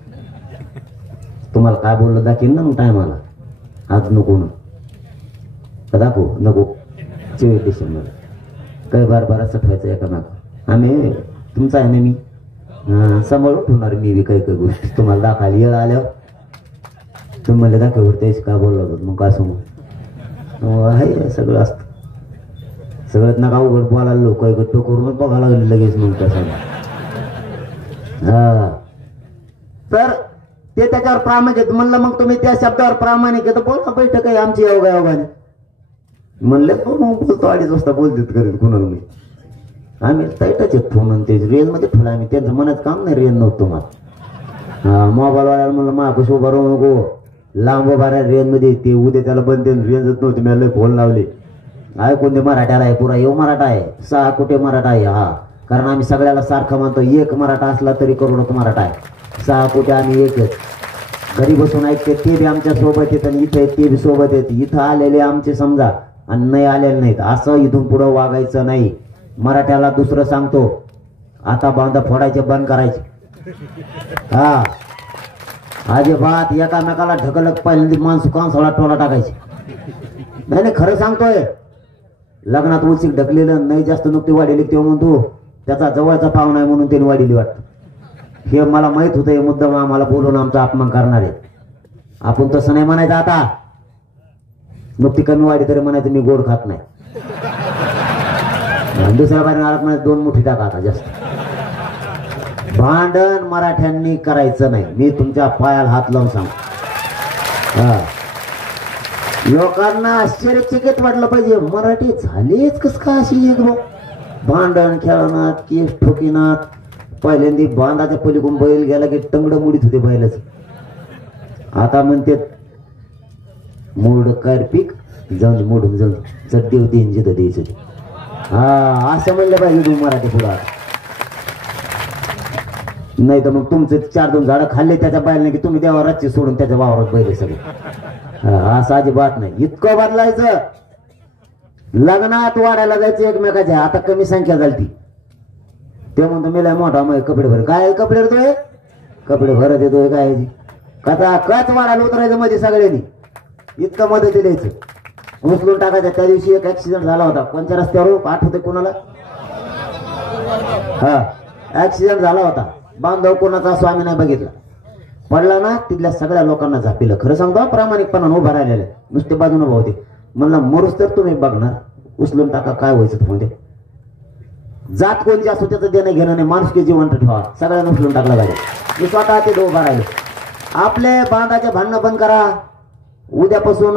तुम्हाला काय बोललं दाखीन ना. मग टायमाला आज नको ना दाखवू नको. 24 डिसेंबर काही बार असं ठेवायचं एकामेका. आम्ही तुमचं आहे ना मी सांभाळून ठेवणार. मी काही काही गोष्टी तुम्हाला दाखवायला येळ आल्यावर तुम्ही म्हणले दाखवर त्याशी काय बोलला होत. मग काय सांगू आहे सगळं असतं. सगळ्यात नका उघड बोलायला लोक गट्टो करूनच बघायला लागले लगेच. मग कसं तर ते त्याच्यावर प्रामाणिक आहेत. म्हणलं मग तुम्ही त्या शब्दावर प्रामाणिक आहे तर बोल ना बैठक आहे आमची योगायोगाने. म्हणले मग बोलतो 2:30 वाजता बोलतेत करेल कुणाला मी. आम्ही टाईटच आहेत फोन ते रेल मध्ये ठेवला. आम्ही त्यांचं मनात काम नाही. रेल नव्हतं मला. मोबाईल वाल्याला म्हणलं महापुष उभा राहू नको लांब उभा राहा रेल मध्ये. ते उद्या त्याला बंद रेंजच नव्हती. मी लय फोन लावले. कोणते मराठ्याला आहे पुरा येऊ मराठा आहे 6 कोटी मराठा आहे. कारण आम्ही सगळ्याला सारखं म्हणतो. एक मराठा असला तरी करोडोत मराठा आहे. 6 कोटी आम्ही एकच. घरी बसून ऐकते ते बी आमच्या सोबत येत आणि इथे ते बी सोबत येत. इथं आलेले आमचे समजा आणि नाही आलेले नाहीत. असं इथून पुढं वागायचं नाही. मराठ्याला दुसरं सांगतो आता बांधा फोडायचे बंद करायचे. अजिबात एकामेकाला ढकलत पहिल्यांदा माणसं कांसळा टोला टाकायचे नाही. खरं सांगतोय. लग्नात उलसिक ढकलेलं नाही जास्त नुकती वाढली तेव्हा म्हणतो त्याचा जवळचा पाहुणा आहे म्हणून त्यांनी वाढली वाटतं. हे मला माहित होतं. हे मुद्दाम आम्हाला बोलून आमचा अपमान करणार आहे. आपण तसं नाही म्हणायचं. आता नुकती कमी वाढली तरी म्हणायचं मी गोड खात नाही. दुसऱ्या बाहेर आलात म्हणायचं 2 मुठी टाका. आता जास्त भांडण मराठ्यांनी करायचं नाही. मी तुमच्या पायाला हात लावून सांगतो. लोकांना आश्चर्यचकित वाटलं पाहिजे. मराठी झालीच कस का अशी एक भांडण खेळणात केस ठोकीनात. पहिल्यांदा बांधाच्या पलीकडून बैल गेला की टंगड मुडीत होते बैलाच. आता म्हणते मूड कर पीक जाऊन मोडून जाऊन चड्डी होती इंजित द्यायचं. असं म्हणलं पाहिजे तुम्ही मराठी पुढं. नाही तर मग तुमचे 4-2 झाडं खाल्ले त्याच्या बैलने की तुम्ही देवा रातची सोडून त्याच्या वावरात बैल सगळे. असं अजिबात नाही. इतकं बदलायचं. लग्नात वाढायला जायचं एकमेकाच्या. आता कमी संख्या झाली ती. ते म्हणतो मेला मोठा मग कपडे भर. काय कपडे येतोय कपडे भरत येतोय काय कथा कच वाढायला उतरायचं मध्ये सगळ्यांनी. इतकं मदत द्यायचं. उचलून टाकायचं. त्या दिवशी एक ऍक्सिडेंट झाला होता कोणत्या रस्त्यावर आठवते कोणाला? हा ऍक्सिडेंट झाला होता. बांधव कोणाचा असो आम्ही नाही बघितला. पडला ना तिथल्या सगळ्या लोकांना झापिलं. खरं सांगतो प्रामाणिकपणानं उभा राहिलेले नुसते बाजून उभा होते. म्हणलं मोरूस तर तुम्ही बघणार उचलून टाका काय व्हायचं तुम्हाला. जात कोणती असो त्याचं देणं घेणं नाही. माणुसकी जिवंत ठेवा. सगळ्यांना उचलून टाकलं पाहिजे. मी स्वतः ते उभा राहिले. आपले बांधाचे भांडणं बंद करा. उद्यापासून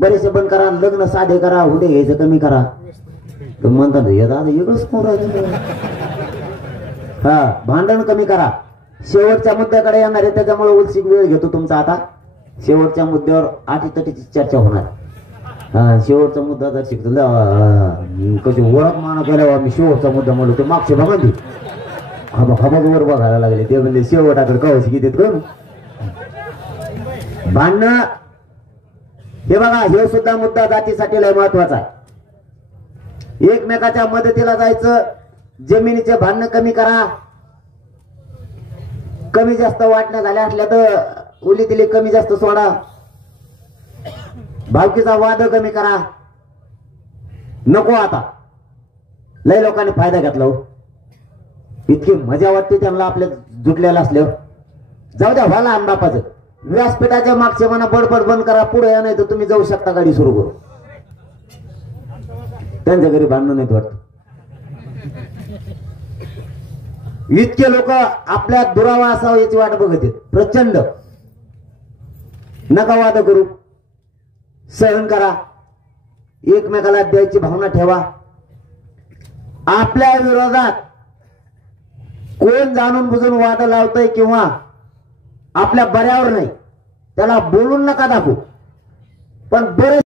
बरेचसे बंद करा. लग्न साधे करा. उद्या घ्यायचं कमी करा. तर म्हणतात हे दादा वेगळंच कोण राहिलं. हा भांडण कमी करा. शेवटच्या मुद्द्याकडे येणार आहे त्याच्यामुळे उलसिक वेळ घेतो तुमचा. आता शेवटच्या मुद्द्यावर आटीतटीची चर्चा होणार. हा शेवटचा मुद्दा जर शिकतो कशी ओळख माना केल्यावर मी शेवटचा मुद्दा म्हणलो ते मागचे बघा ती वर बघायला लागले. ते म्हणजे शेवटाकडे कवच किती करून भांडणं. हे बघा हे सुद्धा मुद्दा जातीसाठी लय महत्वाचा आहे. एकमेकाच्या मदतीला जायचं. जमिनीचे भांडणं कमी करा. कमी जास्त वाटण्या झाल्या असल्या तर उली तिली कमी जास्त सोडा. भावकीचा वाद कमी करा. नको आता लय लोकांनी फायदा घेतला हो. इतकी मजा वाटते त्यांना आपल्या जुटलेला असल्यावर. जाऊ द्या व्हाला आमबापाचं. व्यासपीठाच्या मागचे म्हणा बडबड बंद करा. पुढे या नाही तर तुम्ही जाऊ शकता गाडी सुरू करू. त्यांच्या घरी भांडणं नाहीत वाटत. इतके लोक आपल्या दुरावा असावं याची वाट बघत आहेत. प्रचंड. नका वाद करू. सहन करा. एकमेकाला द्यायची भावना ठेवा. आपल्या विरोधात कोण जाणून बुजून वाद लावतय किंवा आपल्या बऱ्यावर नाही त्याला बोलून नका दाखवू. पण बरेच